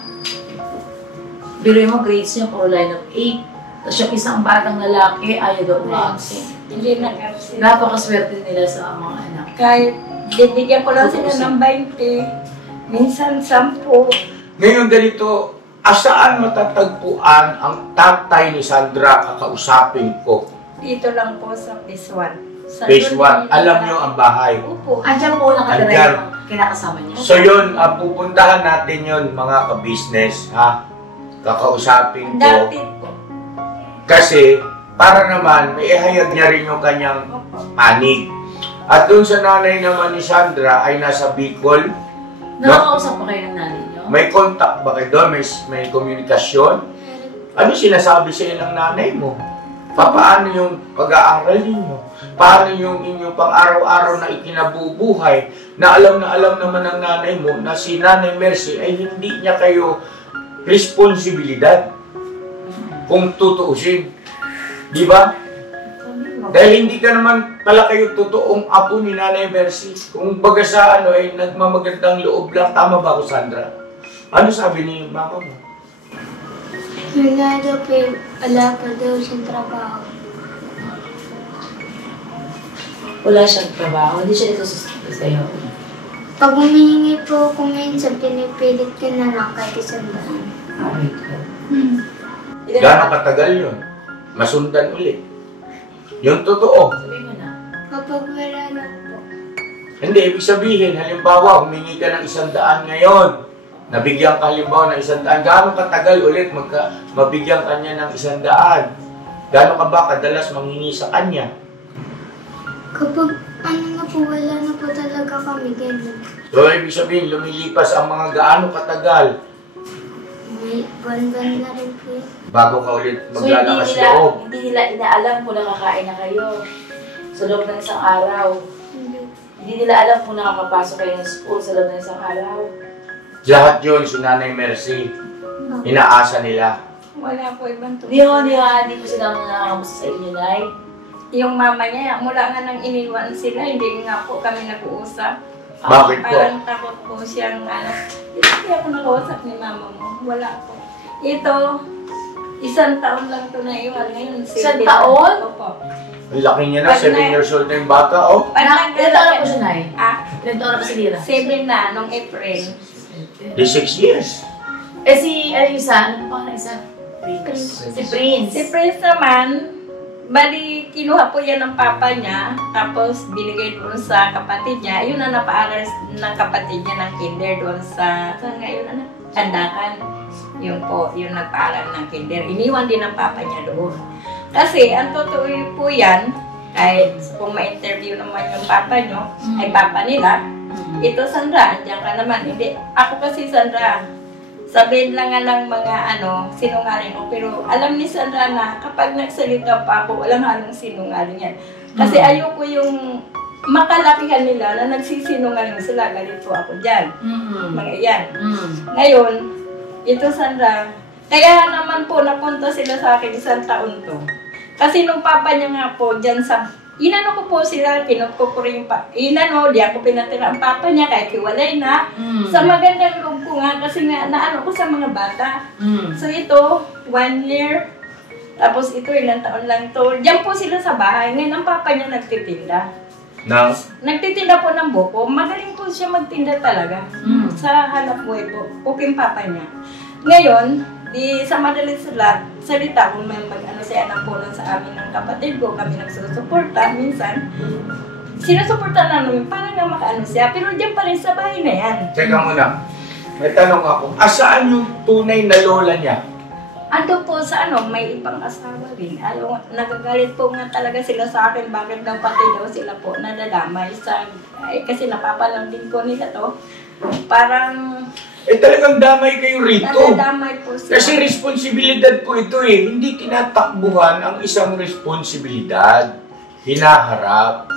biruin mo grades niya, puro line of 8. Tapos yung isang batang lalaki, ayaw daw umabsent. Hindi nag-absent. Napakaswerte nila sa mga anak. Kahit bibigyan ko lang sila ng 20, minsan 10. Ngayon ganito, asaan matatagpuan ang tatay ni Sandra kakausapin ko? Dito lang po sa Phase 1. Phase 1, alam nyo ang bahay. Opo. Andiyan po nakatira Andyan. yung kinakasama niya. So yun, pupuntahan natin yun mga ka-business, ha? Kakausapin ko. Dati po. Kasi, para naman, maihayag niya rin yung kanyang panig. At doon sa nanay naman ni Sandra ay nasa Bicol. Nakakausap pa kayo ng nanay niyo? May contact ba kayo doon? May komunikasyon? Ano sinasabi sa ng nanay mo? Paano yung pag-aaral ninyo? Paano yung inyong pang-araw-araw na ikinabubuhay na alam naman ng nanay mo na si Nanay Mercy ay hindi niya kayo responsibilidad kung tutuusin. Di ba? Dahil hindi ka naman pala kayo totoong apo ni Nanay Mercy. Kung baga sa ay nagmamagandang loob lang. Tama ba ako, Sandra? Ano sabi ni mama mo? Wala daw po, wala pa daw siyang trabaho. Wala siyang trabaho, hindi siya ito sa'yo. Pag humihingi po ako minsan, pinipilit ko na lang kahit isang daan. Gano'ng katagal yun? Masundan ulit. Yung totoo. Sabihin mo na. Kapag wala na po. Hindi, ibig sabihin, halimbawa, humingi ka ng 100 ngayon. Nabigyan ka halimbawa ng 100. Gano'ng katagal ulit mabigyan ka niya ng 100? Gano'n ka ba kadalas manghingi sa kanya? Kapag na po, wala na po talaga kami ganun. So, ibig sabihin, lumilipas ang mga gaano katagal May buwan-buwan na rin po yun. bago ka ulit So, maglalakas loob. hindi nila inaalam kung nakakain na kayo sa loob ng isang araw. Hindi nila alam kung nakakapasok kayo ng school sa loob ng isang araw. Lahat yun, si Nanay Mercy. Inaasa nila. Wala po ibang tulong. Hindi ko sila nakakamusta sa inyo, Nay. Yung mama niya, mula nga nang iniwan sila, hindi nga po kami nag-uusap. Bakit po? Parang takot po siyang hindi ako nakausap ni mama mo. Wala po. Ito, 1 taon lang ito na iwan. Ngayon, 1 taon? Opo. Ang laki niya na, 7 years old na yung bata, oh. Ilan taon na po siya, Nay? Ilan taon na po si Lira? 7 na, nung April. Di 6 years. Si, isa? Ano pa na isa? Prince. Si Prince. Si Prince naman, bali, kinuha po yan ng papa niya, tapos binigay doon sa kapatid niya. Yun na napaaral ng kapatid niya ng kinder doon sa ngayon, Tandakan. Yun po, yun nagpaaral ng kinder. Iniwan din ng papa niya doon. Kasi, ang totoo po yan, kahit kung ma-interview naman yung papa niyo, ay papa nila, ito Sandra, andiyan ka naman. Hindi, ako kasi Sandra, sabihin lang nga ng mga sinungaling ko. Pero alam ni Sandra na kapag nagsalita pa ako, walang halong sinungaling yan. Kasi ayoko yung makalakihan nila na nagsisinungaling sila. Galit po ako dyan. Mga yan. Ngayon, ito Sandra, kaya naman po napunta sila sa akin 1 taon to. Kasi nung papa niya nga po dyan sa... Inano ko po sila, pinutko ko rin pa. Di ako pinatira ang papa niya kahit hiwalay na. Sa magandang loob ko nga, kasi nga naano ko sa mga bata. So ito, 1 year. Tapos ito, ilang taon lang to. Diyan po sila sa bahay. Ngayon ang papa niya nagtitinda. Nagtitinda po ng buko. Magaling po siya magtinda talaga. Sa hanap buhay po. Puking papa niya. Ngayon, di sa madaling salita, kung may siya ng punan sa amin ng kapatid ko, kami nagsusuporta, minsan, sinusuporta na namin, parang nga makaano siya, pero diyan pa rin sa bahay na yan. Teka muna, may tanong ako, asaan yung tunay na lola niya? Ando po sa may ibang asawa rin. Nagagalit po nga talaga sila sa akin, bakit daw pati daw sila po nadadamay sa, kasi napapalang din ko nila to. Parang... talagang damay kayo rito. Nadadamay po sila. Kasi responsibilidad po ito Hindi tinatakbuhan ang isang responsibilidad. Hinaharap.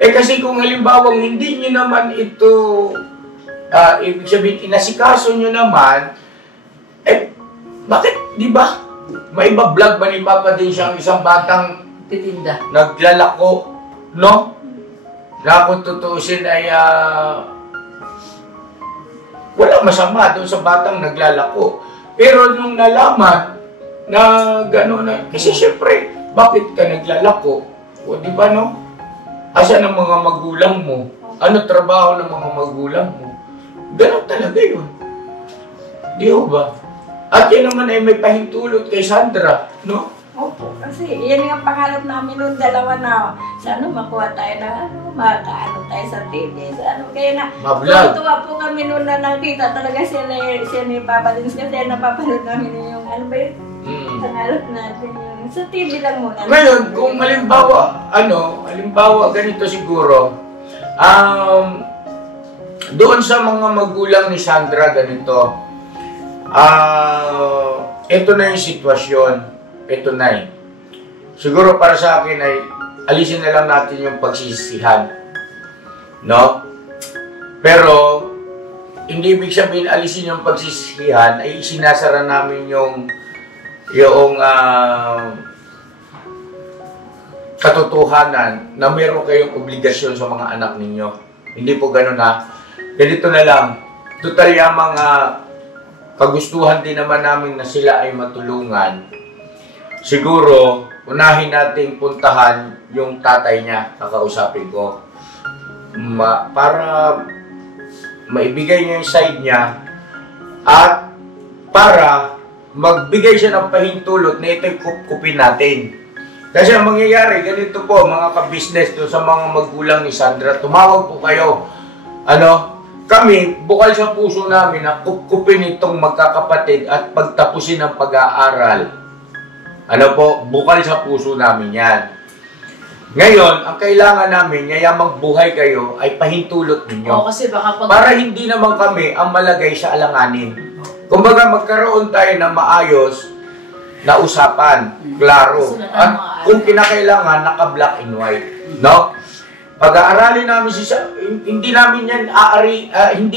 Kasi kung halimbawa hindi nyo naman ito, ibig sabihin, inasikaso nyo naman, bakit, di ba? May iba vlog ba ni Papa din siyang isang batang Titinda. naglalako, no? Na kung tutuusin ay wala masama doon sa batang naglalako. Pero nung nalaman na gano'n na, kasi siyempre, bakit ka naglalako? O di ba no? Asan ang mga magulang mo? Ano trabaho ng mga magulang mo? Ganon talaga yun. Di ba? At yun naman ay may pahintulot kay Sandra, no? Opo, kasi yan ang pangarap namin nung dalawa na sana makuha tayo ng makaano tayo sa TV, sa ano. Kaya na, Ma-vlog. tuwa po kami nung na nakita talaga siya ni Papa Dins kasi napapanood namin yung ano ba yun? Pangarap natin yung sa TV lang muna. Ngayon, kung halimbawa ganito siguro, doon sa mga magulang ni Sandra ganito, ito na yung sitwasyon. Ito na eh. Siguro para sa akin ay alisin na lang natin yung pagsisisihan. No? Pero, hindi ibig sabihin alisin yung pagsisisihan ay sinasara namin yung katotohanan na meron kayong obligasyon sa mga anak ninyo. Hindi po ganun ha. Ganito na lang. Total yung mga kagustuhan din naman namin na sila ay matulungan. Siguro, unahin nating puntahan yung tatay niya, kakausapin ko. Para maibigay niya yung side niya at para magbigay siya ng pahintulot na ito'y kupin natin. Kasi ang mangyayari, ganito po mga ka-business sa mga magulang ni Sandra, tumawag po kayo. Kami, bukal sa puso namin na kupin itong magkakapatid at pagtapusin ang pag-aaral. Bukal sa puso namin yan. Ngayon, ang kailangan namin, ngayamang buhay kayo, ay pahintulot ninyo. Kasi baka para hindi naman kami ang malagay sa alanganin. Kumbaga, magkaroon tayo ng maayos na usapan, klaro. At kung kinakailangan, naka-black and white. No? Pag-aaralin namin hindi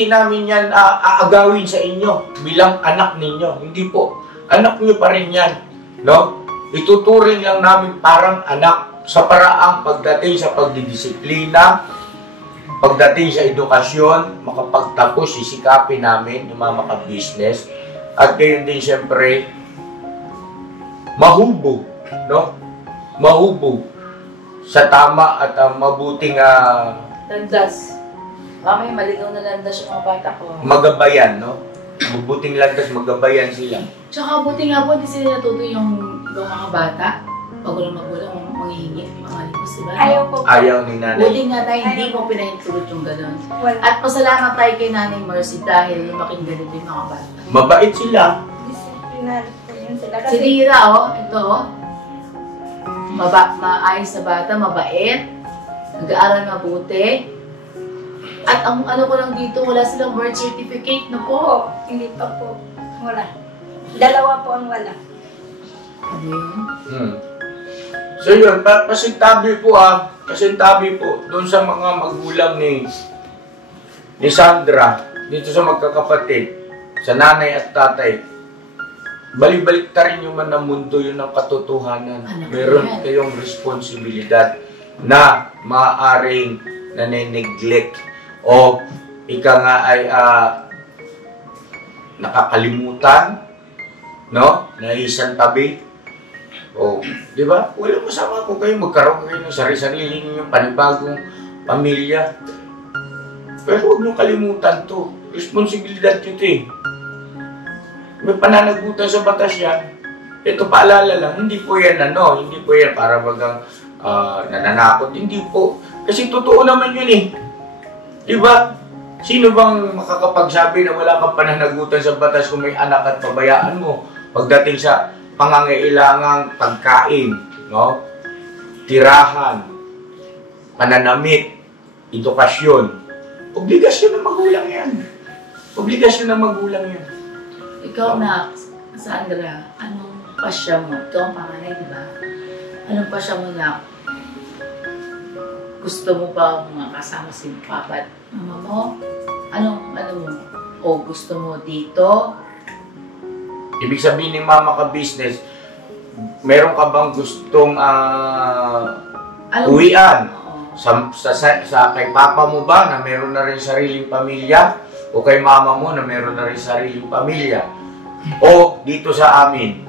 namin yan aagawin sa inyo bilang anak ninyo. Hindi po. Anak niyo pa rin yan. No? Ituturing lang namin parang anak sa paraang pagdating sa pagdidisiplina, pagdating sa edukasyon, makapagtapos, sisikapin namin yung mga maka-business. At gayon din siyempre, mahubog, no? Mahubog sa tama at mabuting landas. Mamay, malinaw na landas yung mga bata ko. Magabayan, no? Mabuting landas, magabayan sila. Tsaka buti nga po, hindi sila natuto yung mga bata. Pag walang magulang, manghihingi, mga limos, diba? Ayaw po. Ayaw ni nanay. Buti nga tayo, hindi mo pinahintulot yung gano'n. At pasalamat tayo kay Nanay Mercy dahil lumaking ganito yung mga bata. Mabait sila. Disciplinary po yun sila. Si Lira, ito, maayos na bata, mabait, nag-aaral mabuti. At ang ano ko lang dito, wala silang birth certificate na po. Hindi pa po. Wala. Dalawa po ang wala. Ano yun? So yun, pasintabi po pasintabi po doon sa mga magulang ni Sandra, dito sa magkakapatid, sa nanay at tatay. Balik-balik ta rin yung man ng mundo yun ng katotohanan. Meron kayong responsibilidad na maaaring nane-neglect o ika nga ay nakakalimutan, no? Naisang tabi. O, di ba? Walang masama kung kayo magkaroon kayo ng sarili-sarili ninyong panibagong pamilya. Pero huwag niyong kalimutan to. Responsibilidad yun eh. May pananagutan sa batas yan. Ito paalala lang, hindi po yan hindi po yan para bagang nananakot. Hindi po. Kasi totoo naman yun eh. Diba? Sino bang makakapagsabi na wala kang pananagutan sa batas kung may anak at pabayaan mo? Pagdating sa pangangailangang pagkain, no? Tirahan, pananamit, edukasyon. Obligasyon ng magulang yan. Obligasyon ng magulang yan. Ikaw na, Sandra, anong pasya mo? Ikaw ang panganay, di ba? Anong pasya mo na? Gusto mo ba kasama si Papa at Mama mo? Anong mo? O gusto mo dito? Ibig sabihin ni Mama ka business, meron ka bang gustong uwian? Sa kay papa mo ba na meron na rin sariling pamilya? O kay mama mo na meron na rin sariling pamilya? O dito sa amin?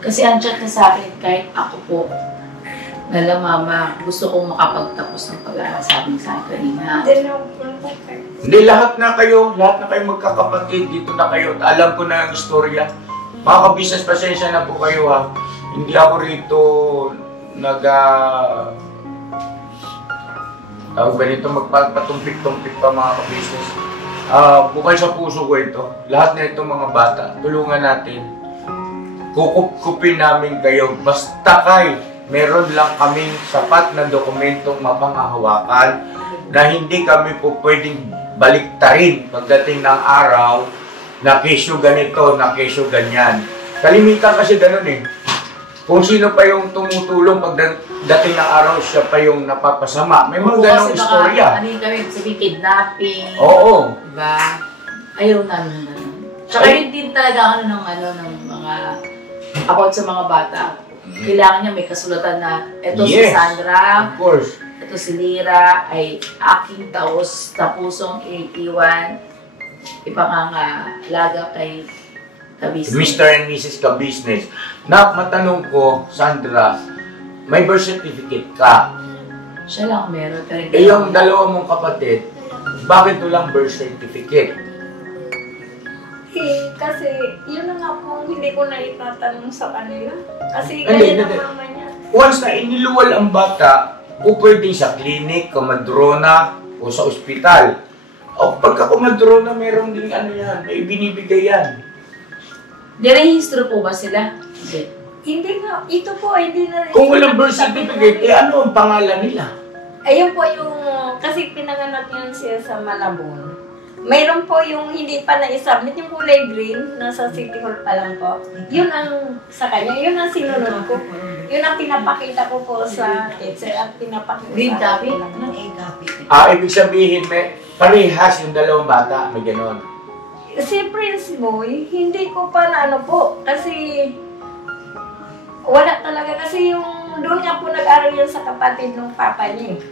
Kasi ang chat na sa akin, kahit ako po, nala mama, gusto kong makapagtapos ng pag-aaral, sabi sa akin kanina. Hindi, lahat na kayo magkakapatid, dito na kayo. Alam ko na ang istorya. Mga ka-business, pasensya na po kayo ha. Hindi ako rito tawag ba nito, magpatumpik-tumpik pa mga ka-business. Bukal sa puso ko ito. Lahat na itong mga bata, tulungan natin. Kukup-kupin namin kayo. Basta meron lang kaming sapat na dokumentong mapanghahawakan na hindi kami po pwedeng baliktarin pagdating ng araw na kesyo ganito, na kesyo ganyan. Kalimitan kasi ganun eh. Kung sino pa yung tumutulong pagdating ng araw, siya pa yung napapasama. May mga ganong istorya. Ano yung kami, sabihin kidnapping. Oo. Diba? Ayaw namin ganun. Tsaka yun din talaga ng mga about sa mga bata. Kailangan niya may kasulatan na ito si Sandra, of course. Ito si Lira ay aking tapusong iiwan, ipangangalaga kay Ka-Business. Mr. and Mrs. Ka-Business. Matanong ko, Sandra, may birth certificate ka. Siya lang meron. Pero yung dalawa mong kapatid, bakit walang birth certificate? Kasi yun na nga po, hindi ko na itatanong sa kanila. Kasi kaya ng mama niya. Once na iniluwal ang bata, o pwede sa clinic, kumadrona, o sa ospital. O pagka kumadrona, meron din may binibigay yan. Direhistro po ba sila? Hindi nga, ito po, hindi na rin. Kung walang birth certificate, ano ang pangalan nila? Ayun po yung, kasi pinanganak yan siya sa Malabon. Mayroon po yung hindi pa na-submit, yung kulay green, nasa City Hall pa lang po. Yun ang sa kanya, yun ang sinunod ko. Yun ang pinapakita ko po sa teacher at pinapakita Green sa copy? ng Ibig sabihin, may parehas yung dalawang bata, may ganon. Si Prince Boy, hindi ko pa na po, kasi wala talaga, kasi yung doon nga po nag-aral yun sa kapatid ng papa niya.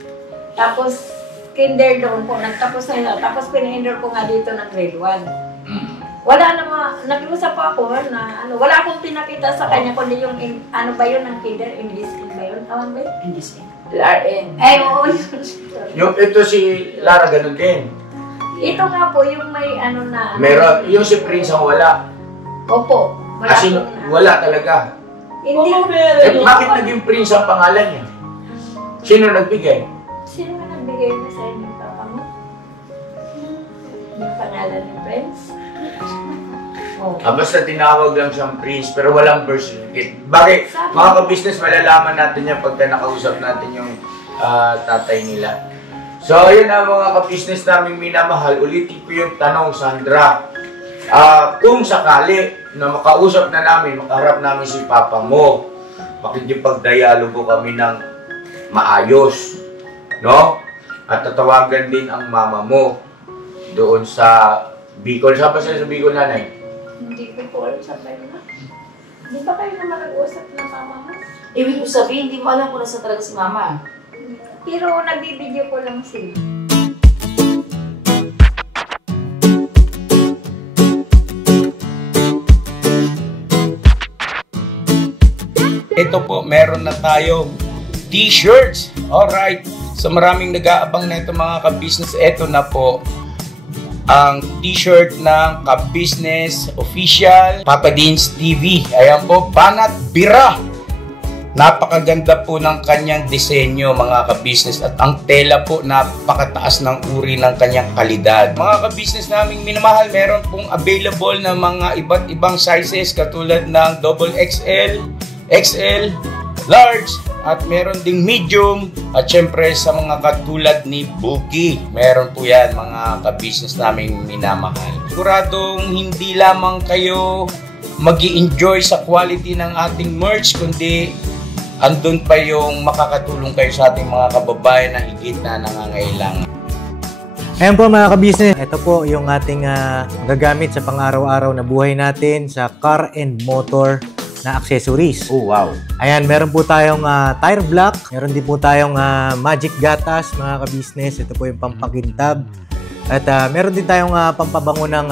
Tapos, kinder doon po, nagtapos na yun. Tapos, pina-endor ko nga dito ng grade 1. Wala naman, nag-usap po ako na, wala akong pinakita sa kanya, kundi yung, ba yun ng kinder, English ba yun? Tawag ba yun? English LRN. Ay, oo, yun. Ito si Lara, ganun din. Ito nga po, yung may na... Meron, yung si Prince ang wala. Opo. Kasi wala talaga. Hindi ko... Bakit naging Prince ang pangalan niya? Sino nagbigay? Sino nga nagbigay na sa inyo, papa mo? Yung pangalan ni Prince? Basta tinawag lang siyang Prince, pero walang birth certificate. Bakit? Mga ka-business, malalaman natin yan pagka nakausap natin yung tatay nila. So, ayun na mga ka-business naming minamahal. Ulitin ko yung tanong, Sandra. Kung sakali na makausap na namin, makaharap namin si papa mo, makikipag-dialogo kami ng maayos, no? At tatawagan din ang mama mo doon sa Bicol. Saan ba sila sa Bicol, nanay? Hindi ko po alam sa bayo na. Hindi ba kayo na makag-usap ng mama mo? Ibig ko sabihin, hindi mo alam kung nasa talaga si mama. Pero nagbibideo ko lang sila. Ito po, meron na tayong t-shirts. Alright. So maraming nag-aabang na ito mga ka-business. Ito na po ang t-shirt ng Ka-Business Official Papa Deans TV. Ayan po, Banat Bira. Napakaganda po ng kanyang disenyo mga ka-business at ang tela po napakataas ng uri ng kanyang kalidad. Mga ka-business naming minamahal, meron pong available na mga iba't ibang sizes katulad ng XXL, XL, large at meron ding medium at syempre sa mga katulad ni Buki. Meron po yan mga ka-business naming minamahal. Siguradong hindi lamang kayo mag-i-enjoy sa quality ng ating merch kundi andun pa yung makakatulong kayo sa ating mga kababayan na higit na nangangailangan. Ayan po mga ka-business, ito po yung ating gagamit sa pang-araw-araw na buhay natin sa car and motor na accessories. Oh, wow. Ayan, meron po tayong tire block. Meron din po tayong magic gatas, mga ka-business. Ito po yung pampakintab. At meron din tayong pampabango ng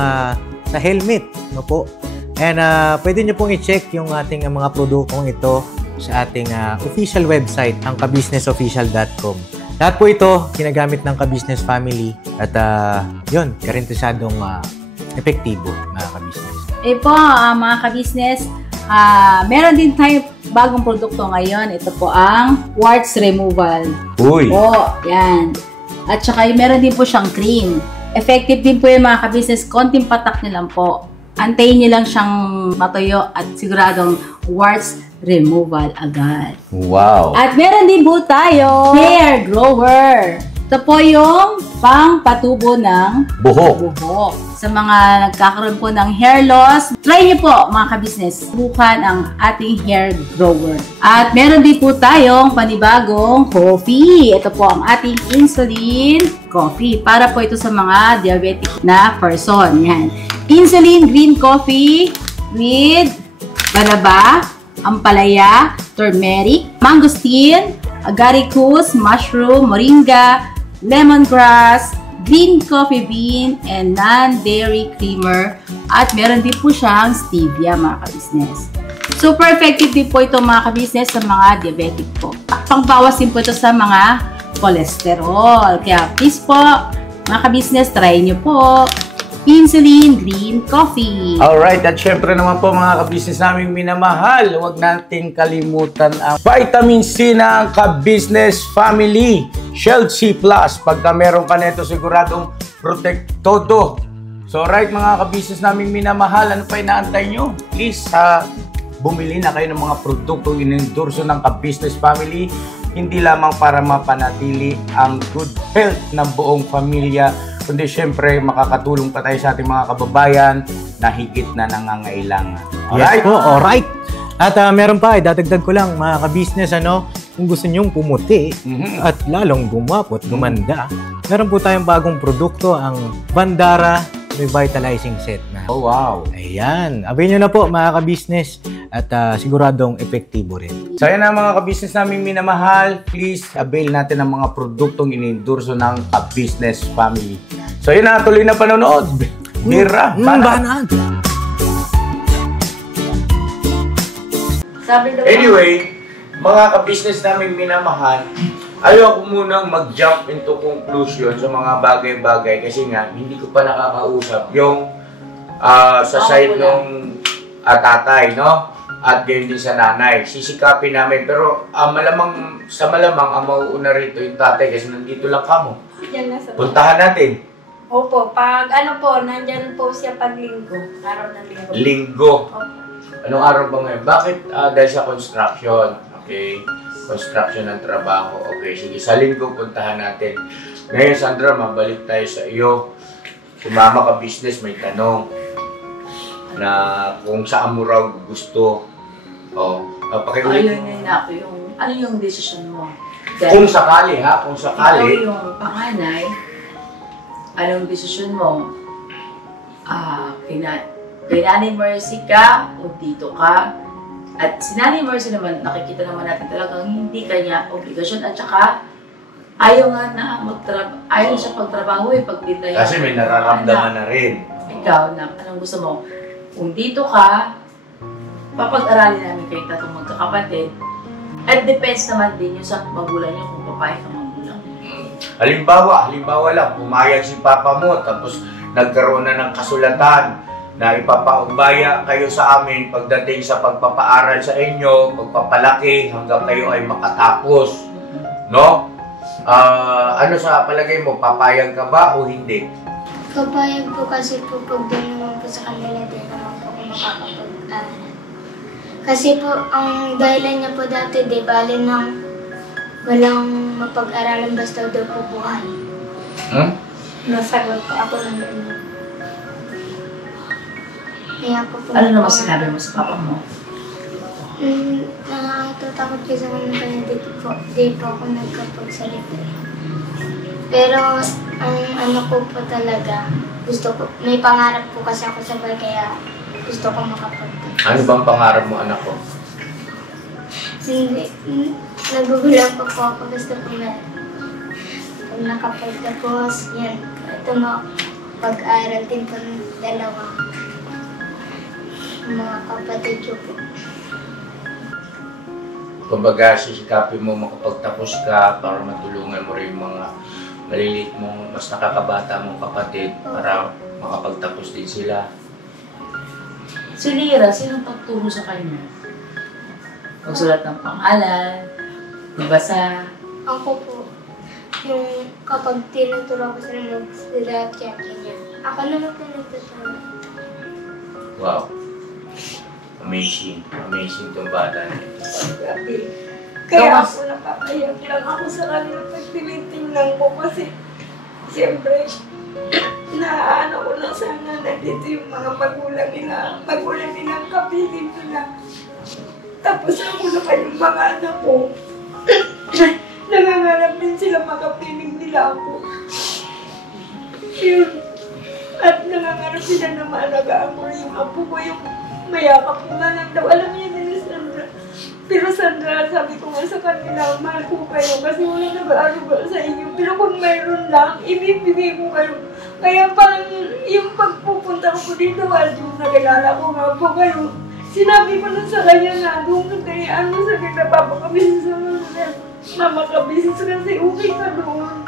sa helmet. No po? And pwede nyo pong i-check yung ating mga produktong ito sa ating official website, ang kabusinessofficial.com. Lahat po ito, ginagamit ng ka-business family. At yun, karintisadong epektibo, mga ka-business. Po, mga ka-business, meron din tayo bagong produkto ngayon. Ito po ang warts removal. Uy! Po, yan. At saka meron din po siyang cream. Effective din po yung mga ka-business. Konting patak nyo lang po. Antayin nyo lang siyang matuyo at siguradong warts removal agad. Wow! At meron din po tayo hair grower. Ito po yung pang-patubo ng buhok. Sa mga nagkakaroon po ng hair loss, try niyo po mga ka-business. Subukan ang ating hair grower. At meron din po tayong panibagong coffee. Ito po ang ating insulin coffee. Para po ito sa mga diabetic na person. Yan. Insulin green coffee with banaba, ampalaya, turmeric, mangosteen, agaricus, mushroom, moringa, lemongrass, green coffee bean, and non-dairy creamer. At meron din po siyang stevia, mga ka-business. Super effective din po ito, mga ka-business, sa mga diabetic po. Pangbawas din po ito sa mga cholesterol. Kaya please po, mga ka-business, try nyo po insulin green coffee. Alright, at syempre naman po mga ka-business naming minamahal, huwag natin kalimutan ang vitamin C ng ka-business family. Shield C+. Pagka meron ka nito, siguradong protect todo. So right mga ka-business naming minamahal, ano pa inaantay nyo? Please, bumili na kayo ng mga produktong inendorso ng ka-business family. Hindi lamang para mapanatili ang good health ng buong pamilya, kundi syempre makakatulong pa tayo sa ating mga kababayan na higit na nangangailangan. Alright? Yes po, alright. At meron pa, dadagdag ko lang mga ka-business, kung gusto nyong pumuti at lalong gumapot, gumanda, meron po tayong bagong produkto, ang Bandara Revitalizing Set na. Oh, wow. Ayan. Abay nyo na po mga ka-business at siguradong epektibo rin. So yan na mga ka-business namin minamahal, please avail natin ang mga produktong inendorso ng ka-business family. So yun na, tuloy na panonood. Bira, banat. Anyway, mga ka-business namin minamahal, ayoko munang mag-jump into conclusion sa mga bagay-bagay kasi nga, hindi ko pa nakakausap yung sa side ng tatay, no? At gayon din sa nanay. Sisikapin namin. Pero malamang ang mauuna rito yung tatay kasi nandito lang kamo. Puntahan natin. Opo, pag nandyan po siya pag linggo. Araw ng linggo. Linggo. Opo. Anong araw ba ngayon? Bakit? Dahil sa construction. Okay. Construction ng trabaho. Okay, sige. Sa linggo, puntahan natin. Ngayon, Sandra, mabalik tayo sa iyo. Sumama ka business, may tanong na kung saan mo raw gusto. Pakiulit. Ayun na ako ano yung decision mo? Kung sakali ha, kung sakali. Ikaw yung panganay, anong decision mo? Kay Nanay Mercy ka o dito ka? At si Nanay Mercy naman, nakikita naman natin talagang hindi kanya obligasyon at saka ayaw nga na ayaw siya pagtrabaho pag dito. Kasi may nararamdaman na rin. Ikaw, anong gusto mo? Kung dito ka, papag-aralin namin kayo tatong magkakapatid. At depends naman din yung sa magulang nyo kung papayag ang magulang. Halimbawa lang, pumayag si papa mo tapos nagkaroon na ng kasulatan na ipapaubaya kayo sa amin pagdating sa pagpapaaral sa inyo, pagpapalaki hanggang kayo ay makatapos. No? Ano sa palagay mo, papayag ka ba o hindi? Papayag po kasi po pag doon naman po sa kanila din naman po kung makakapag-aral. Kasi po, ang dahilan niya po dati, di bali nang walang mapag-aralan basta daw po buhay. Nasagot po ako ng ganyan. Kaya po po. Ano naman sinabi mo sa papa mo? Nakakatakot kasi ako na kaya di po ako nagkapagsalita. Pero ang ano ko po talaga, gusto ko, may pangarap po kasi ako sa buhay kaya gusto ko makapagpag. Ano bang pangarap mo, anak ko? Hindi. Nagugulang pa po ako. Gusto ko na pag nakapagtapos, yan. Ito mo, pag-aral din po ng dalawa. Mga kapatid ko po. Kumbaga, sisikapin mo makapagtapos ka para matulungan mo rin yung mga maliliit mong, mas nakakabata mong kapatid para makapagtapos din sila. Si Lira, sinong pagturo sa kanya? Magsulat ng pangalan, magbasa. Ako po, yung kapag tinuturo ko sila mag-check niya. Ako naman po nagtuturo. Wow. Amazing. Amazing itong bata na ito. Kaya ako napapayak lang ako sa kanila pag tinitingnan ko kasi siyempre naano ko lang sana nandito yung mga magulang nilang kapiling nila. Tapos ako naman yung mga anak ko. Nangangarap din sila makapiling nila ako. Yun. At nangangarap sila na maalagaan ko yung apo ko, yung mayakap ko nga lang daw. Alam niyo din, Sandra. Pero Sandra, sabi ko nga sa kanila, mahal ko kayo kasi wala nag-aaruga sa inyo. Pero kung mayroon lang, ibibigay ko kayo. Kaya parang yung pagpupunta ko dito, yung nakilala ko nga po kayo. Sinabi ko lang sa kanya na, doon kaya ano sa kita, papakabisis sa mama kabisis kasi okay ka doon.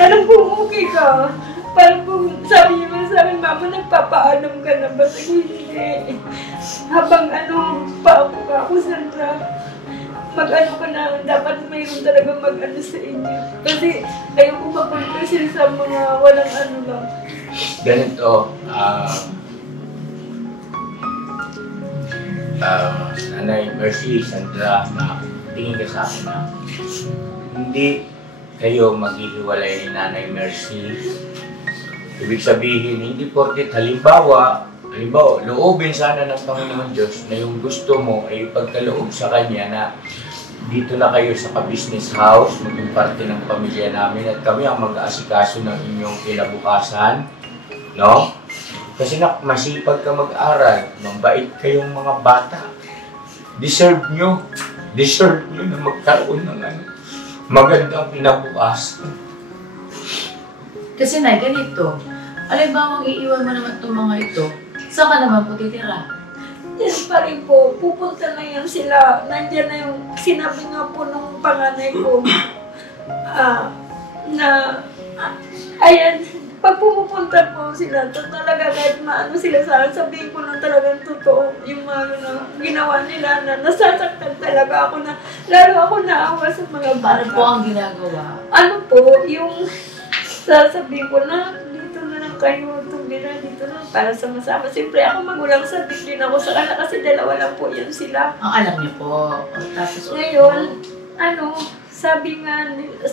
Alam kong okay ka. Parang kung sabi niyo man sa akin, mama, nagpapaalam ka na ba? Sabi hindi. Habang paako ka ako, Sandra, mag-ano ka na, dapat mayroon talaga mag-ano sa inyo. Kasi ayoko mapunta sila sa mga walang ano lang. Ganito, Nanay Mercy, Sandra, na tingin ka sa akin na hindi kayo maghihiwalay ni Nanay Mercy. Ibig sabihin, hindi porket halimbawa, loobin sana ng Panginoon Diyos na yung gusto mo ay ipagkaloob sa Kanya na dito na kayo sa ka-business house, maging parte ng pamilya namin at kami ang mag-aasikaso ng inyong kinabukasan, no? Kasi masipag ka mag-aral, mabait kayong mga bata. Deserve nyo na magkaroon ng magandang kinabukasan. Kasi na, ganito. Alam iiwan mo naman itong mga ito, saan ka naman po titira? Yan pa rin po, pupunta na yan sila. Nandiyan na yung sinabi nga po nung panganay ko ayan, pag pumupunta po sila, talaga kahit maano sila sa akin, sabihin ko lang talagang totoo yung mga ginawa nila na nasasaktan talaga ako na, lalo ako naawa sa mga bata. Ano po ang ginagawa? Ano po, yung sasabihin ko na, dito na lang kayo, dito na, para sama-sama. Siyempre ako magulang sabihin din ako sa kanila kasi dalawa lang po yan sila. Ang alam niyo po. Tapos ngayon, sabi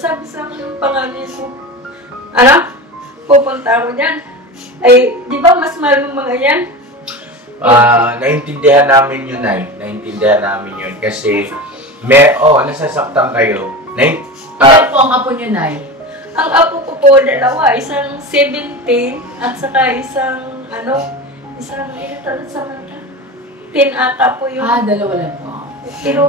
sa akin ng pangalan ko, pupunta ako dyan. Ay, di ba mas mahal ng mga yan? Naintindihan namin yun, Nay. Naintindihan namin yun. Kasi, nasasaktan kayo. Ilan po ang apo niyo, Nay? Ang apo ko po, dalawa. Isang 17 at saka isang, ilang taon sa mata. 10 ata po yun. Dalawa lang po. Pero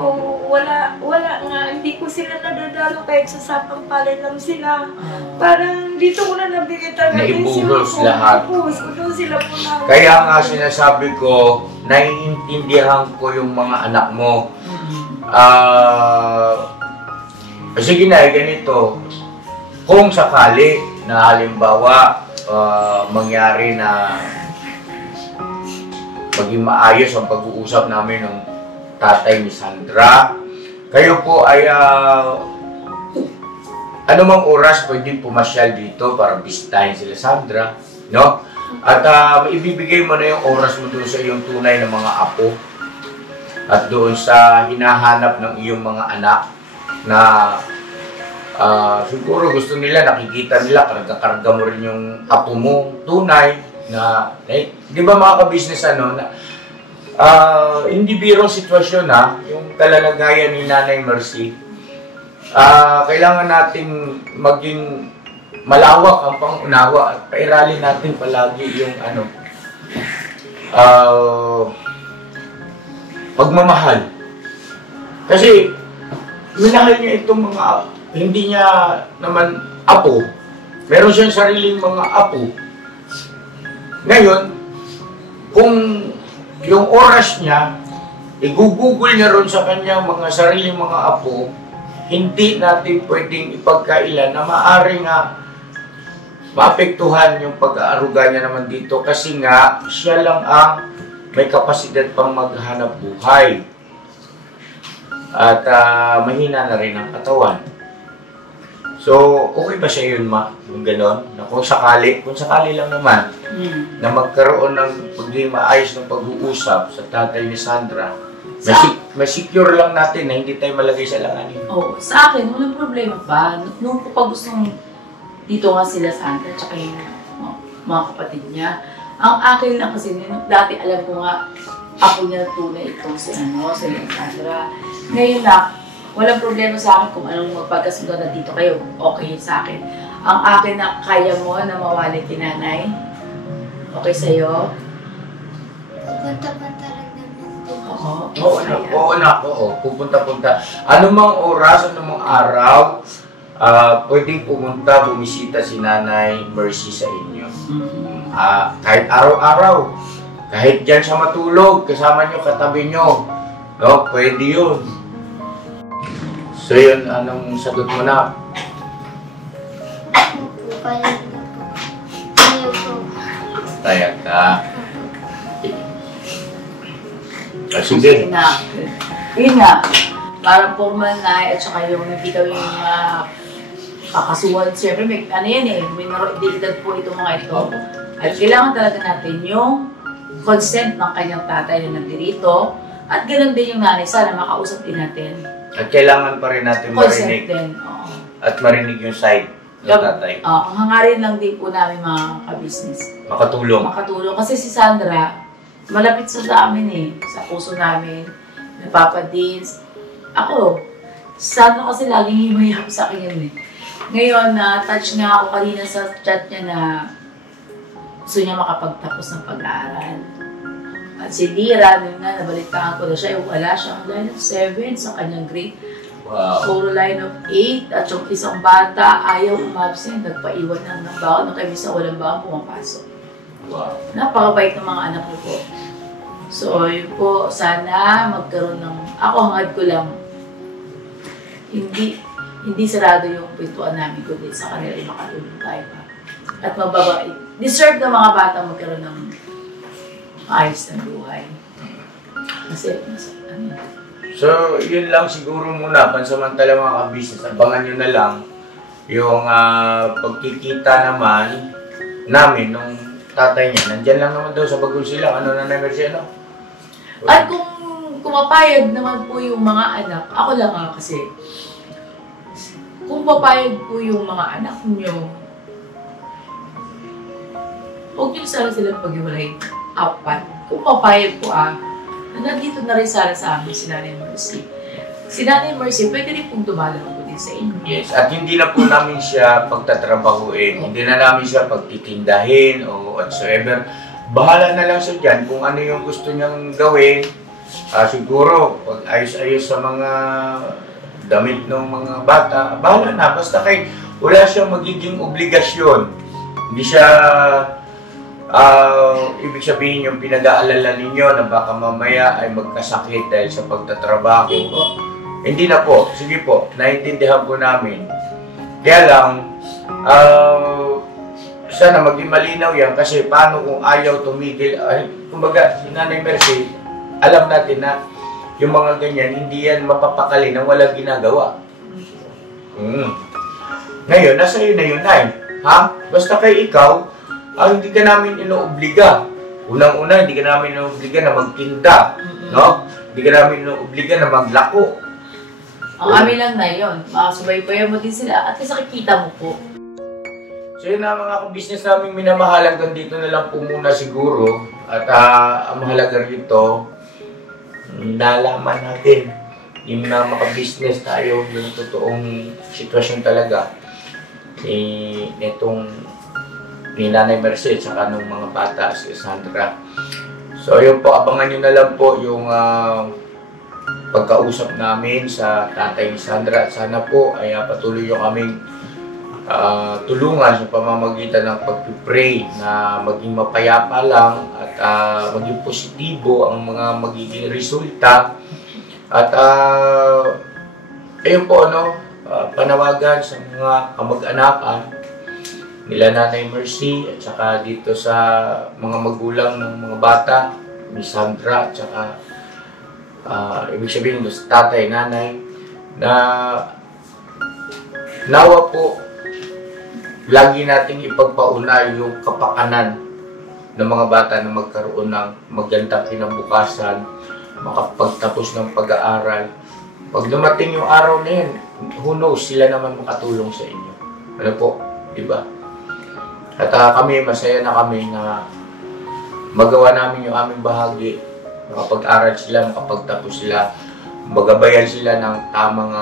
wala nga, hindi ko sila nadadalo kahit sa sapang palay lang sila. Parang dito ko na nabigay talaga. Naibuhos lahat. Doon sila po na. Kaya nga sinasabi ko, naiintindihan ko yung mga anak mo. Sige na, ganito. Kung sakali na halimbawa mangyari na maging maayos ang pag-uusap namin ng tatay ni Sandra, kayo po ay anumang oras pwede pumasyal dito para bisitahin sila Sandra, no? At ibibigay mo na yung oras mo doon sa iyong tunay na mga apo at doon sa hinahanap ng iyong mga anak na siguro gusto nila, nakikita nila, karga-karga mo rin yung apo mo tunay na, di ba mga ka-business hindi birong sitwasyon yung kalalagayan ni Nanay Mercy. Kailangan nating maging malawak ang pangunawa at pairalin natin palagi yung pagmamahal. Kasi, minahal niya itong mga, hindi niya naman apo. Meron siyang sariling mga apo. Ngayon, kung yung oras niya, igugugol niya ron sa kanyang mga sariling mga apo, hindi natin pwedeng ipagkailan na maaari nga maapektuhan yung pag-aaruga niya naman dito kasi nga siya lang ang may kapasidad pang maghanap buhay. At mahina na rin ang katawan. So, okay ba siya yun, Ma? Yung gano'n? Na kung sakali lang naman, na magkaroon ng pagiging maayos ng pag-uusap sa tatay ni Sandra, ma-secure lang natin na hindi tayo malagay sa langanin. Oo, sa akin, walang problema pa. Nung ko pa gustong dito nga sila Sandra, tsaka yung mga kapatid niya. Ang akin lang kasi, dati alam ko nga, ako niya tunay itong si Sandra. Ngayon na, walang problema sa akin kung anong magpagkasundo na dito kayo. Okay yun sa akin. Ang akin na kaya mo na mawali kinanay. Okay sa'yo? Punta-punta lang naman. Oo, pupunta-punta. Anumang oras, anumang araw, pwedeng pumunta, bumisita si Nanay Mercy sa inyo. Kahit araw-araw, kahit dyan sa matulog, kasama nyo, katabi nyo, no? Pwede yun. So yun, anong sagot mo na? Payag na po. Ayaw po. Payag ka. Sige. Yun nga, parang formal na at saka yung nabitaw yung kakasuhan. Siyempre, may edad po itong mga ito. At kailangan talaga natin yung consent ng kanyang tatay na nandirito. At ganoon din yung nanay, sana makausap din natin. At kailangan pa rin natin marinig. Din, at marinig yung side ng tatay. Ang hangarin lang din po namin mga kabisnes. Makatulong. Kasi si Sandra, malapit sa amin sa puso namin, napapadins. Ako, Sandra kasi laging himayap sa akin yun Ngayon, touch nga ako kanina sa chat niya na gusto niya makapagtapos ng pag-aaral. At si Dira, nabalitaan ko na siya, wala siyang line of 7 sa kanyang grade. Wow. Puro line of 8 at yung isang bata ayaw umabsent, nagpaiwan ng baon na kami sa walang baon pumapasok. Wow. Napakabait ng mga anak ko po. So, yun po, sana magkaroon ng, ako hangad ko lang, hindi sarado yung pintuan namin kundi sa kanila makatulong tayo pa. At mababait. Deserve ng mga bata magkaroon ng maayos na buhay. Kasi, So, yun lang siguro muna, pansamantala mga ka-business, abangan nyo na lang yung pagkikita naman namin nung tatay niya. Nandyan lang naman daw sa Bagul sila. Ano na naman siya, no? At kung kumapayag naman po yung mga anak, ako lang kasi, kung papayag po yung mga anak nyo, huwag nyo sana silang pag-iwalay apat. Kung papayag po nandito na rin sana sa amin si Nanay Mercy. Si Nanay Mercy, pwede rin pong dumalaw po din sa inyo. Yes, at hindi na po namin siya pagtatrabahuin. Hindi na namin siya pagtitindahin o whatsoever. Bahala na lang siya dyan kung ano yung gusto niyang gawin. Siguro, pag ayos-ayos sa mga damit ng mga bata, bahala na. Basta wala siyang magiging obligasyon. Hindi siya, ibig sabihin yung pinag-aalala ninyo na baka mamaya ay magkasakit dahil sa pagtatrabaho. Hindi na po. Sige po, naiintindihan po namin. Kaya lang, sana maging malinaw yan kasi paano kung ayaw tumigil. Kumbaga, si Nanay Mercy, alam natin na yung mga ganyan, hindi yan mapapakali na walang ginagawa. Ngayon, nasa iyo na yun, Nay. Basta kay ikaw, hindi ka namin inoobliga. Unang-una, hindi ka namin inoobliga na magtinda. No? Hindi ka namin inoobliga na maglako. Ang amin lang na yun. Makasubaybayan mo din sila at nakikita mo po. So yun na mga ka-business namin minamahal, hanggang dito na lang po muna siguro. At ang mahalaga rito, nalaman natin yung na maka-business tayo yung totoong sitwasyon talaga nitong ni Nanay Mercy at saka ng mga bata si Sandra. So yun po, abangan nyo na lang po yung pagkausap namin sa tatay ni Sandra. Sana po ay patuloy yung aming tulungan sa pamamagitan ng pag-pray na maging mapayapa lang at maging positibo ang mga magiging resulta. At ayun po, panawagan sa mga kamag-anakan nila Nanay Mercy at saka dito sa mga magulang ng mga bata, ni Sandra at saka ibig sabihin sa tatay, nanay, na nawa po lagi nating ipagpauna yung kapakanan ng mga bata na magkaroon ng magandang kinabukasan, makapagtapos ng pag-aaral. Pag dumating yung araw na yan, who knows, sila naman makatulong sa inyo. Ano po, di ba? At kami, masaya na kami na magawa namin yung aming bahagi. Makapag-aral sila, makapagtapos sila, magabayan sila ng tamang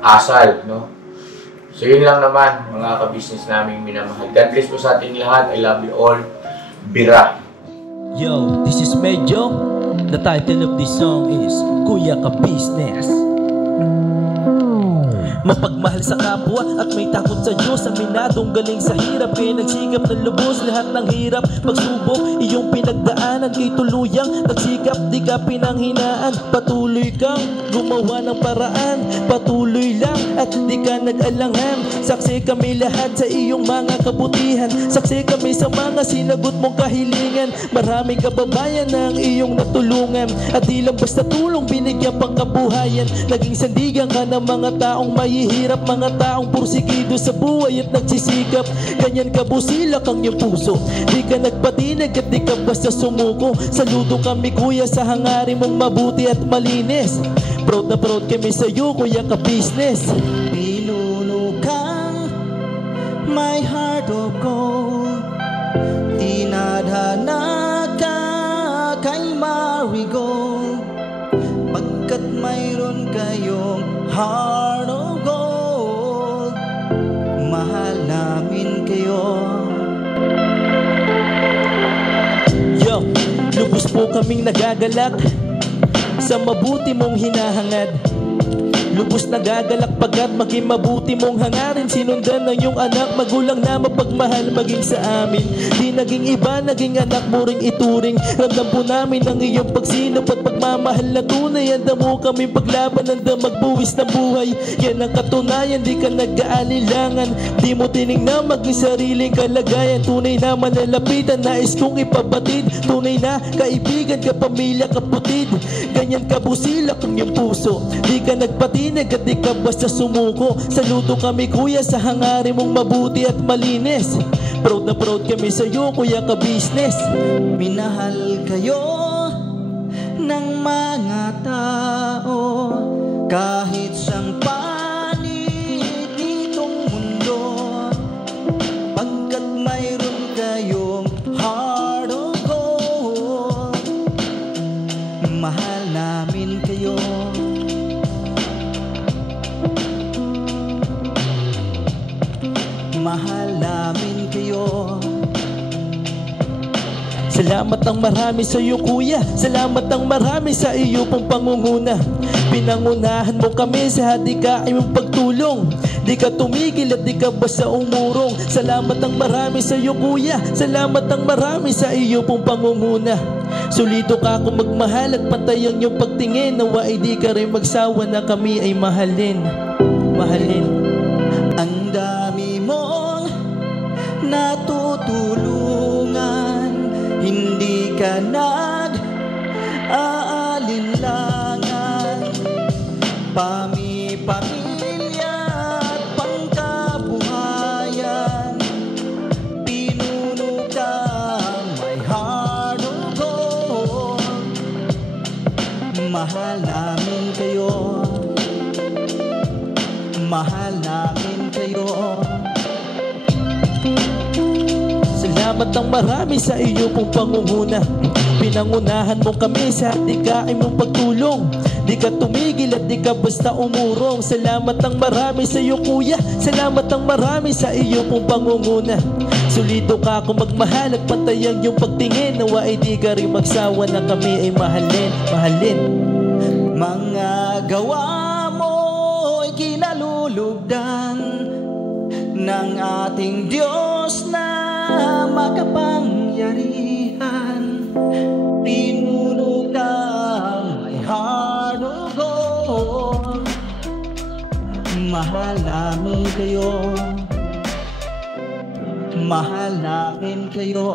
asal, no? So yun lang naman, mga ka-business namin minamahal. God bless po sa ating lahat. I love you all. Bira. Yo, this is Medyo. The title of this song is Kuya Ka Business. Mapagmahal sa kapwa at may takot sa Diyos. Aminadong galing sa hirap, kaya nagsikap ng lubos. Lahat ng hirap, pagsubok, iyong pinagdaanan, kay tuluyang nagsikap, di ka pinanghinaan. Patuloy kang gumawa ng paraan, patuloy lang at di ka nag-alangan. Saksi kami lahat sa iyong mga kabutihan, saksi kami sa mga sinagot mong kahilingan. Maraming kababayan na ang iyong natulungan, at di lang basta tulong, binigyan pang kabuhayan. Naging sandigan ka ng mga taong mahihirap, mga taong pursigido sa buhay at nagsisikap. Ganyan ka busilak ang iyong puso, di ka nagpatinag at di ka basta sumuko. Saludo kami kuya sa hangarin mong mabuti at malinis. Proud na proud kami sa iyo, Kuya Ka Business. Pinunukang my heart of gold, tinadhana ka kay Marigold, pagkat mayroon kayong heart of gold. Mahal namin kayo. Yo, lubos po kaming nagagalak sa mabuti mong hinahangad. Lubos nagagalak pagkat maging mabuti mong hangarin. Sinundan ng iyong anak, magulang na mapagmahal maging sa amin. Di naging iba, naging anak mo ring ituring. Ramdam po namin ang iyong pagsinop at pagmamahal na tunay. Handa mo kami paglaban, handa magbuwis ng buhay. Yan ang katunayan, di ka nag-aalilangan. Di mo tinignan maging sariling kalagayan. Tunay na manalapitan, nais kong ipabatid. Tunay na kaibigan, kapamilya, kaputid. Ganyan ka busilak ang iyong puso, di ka nagpatinag at di ka basta sumuko. Saludo kami kuya sa hangarin mong mabuti at malinis. Proud na proud kami sa iyo, Kuya Ka Business. Minahal kayo ng mga tao kahit sang panig nitong mundo, pagkat mayroon kayong heart of gold. Mahal namin kayo. Mahal namin kayo. Salamat ang marami sa iyo kuya, salamat ang marami sa iyo pong pangunguna. Pinangunahan mo kami sa hadikain mong pagtulong, di ka tumigil at di ka basta umurong. Salamat ang marami sa iyo kuya, salamat ang marami sa iyo pong pangunguna. Sulido ka kung magmahal at pantay ang iyong pagtingin. Nawa ay di ka rin magsawa na kami ay mahalin. Mahalin. Ang dami mong natutulungan, hindi ka nag-aalinlangan. Pamilya at pangkabuhayan, pinuno ka my heart of gold. Mahal namin kayo. Mahal namin kayo. Salamat ang marami sa iyo pong pangunguna. Pinangunahan mo kami sa hadikain mong pagtulong, di ka tumigil at di ka basta umurong. Salamat ang marami sa iyo kuya, salamat ang marami sa iyo pong pangunguna. Solido ka kung magmahal at pantay ang iyong pagtingin. Nawa ay di ka rin magsawa na kami ay mahalin, mahalin. Mga gawa mo'y kinalulugdan ng ating Diyos na makapangyarihan. Pinuno ka may heart of gold. Mahal namin kayo, mahal namin kayo.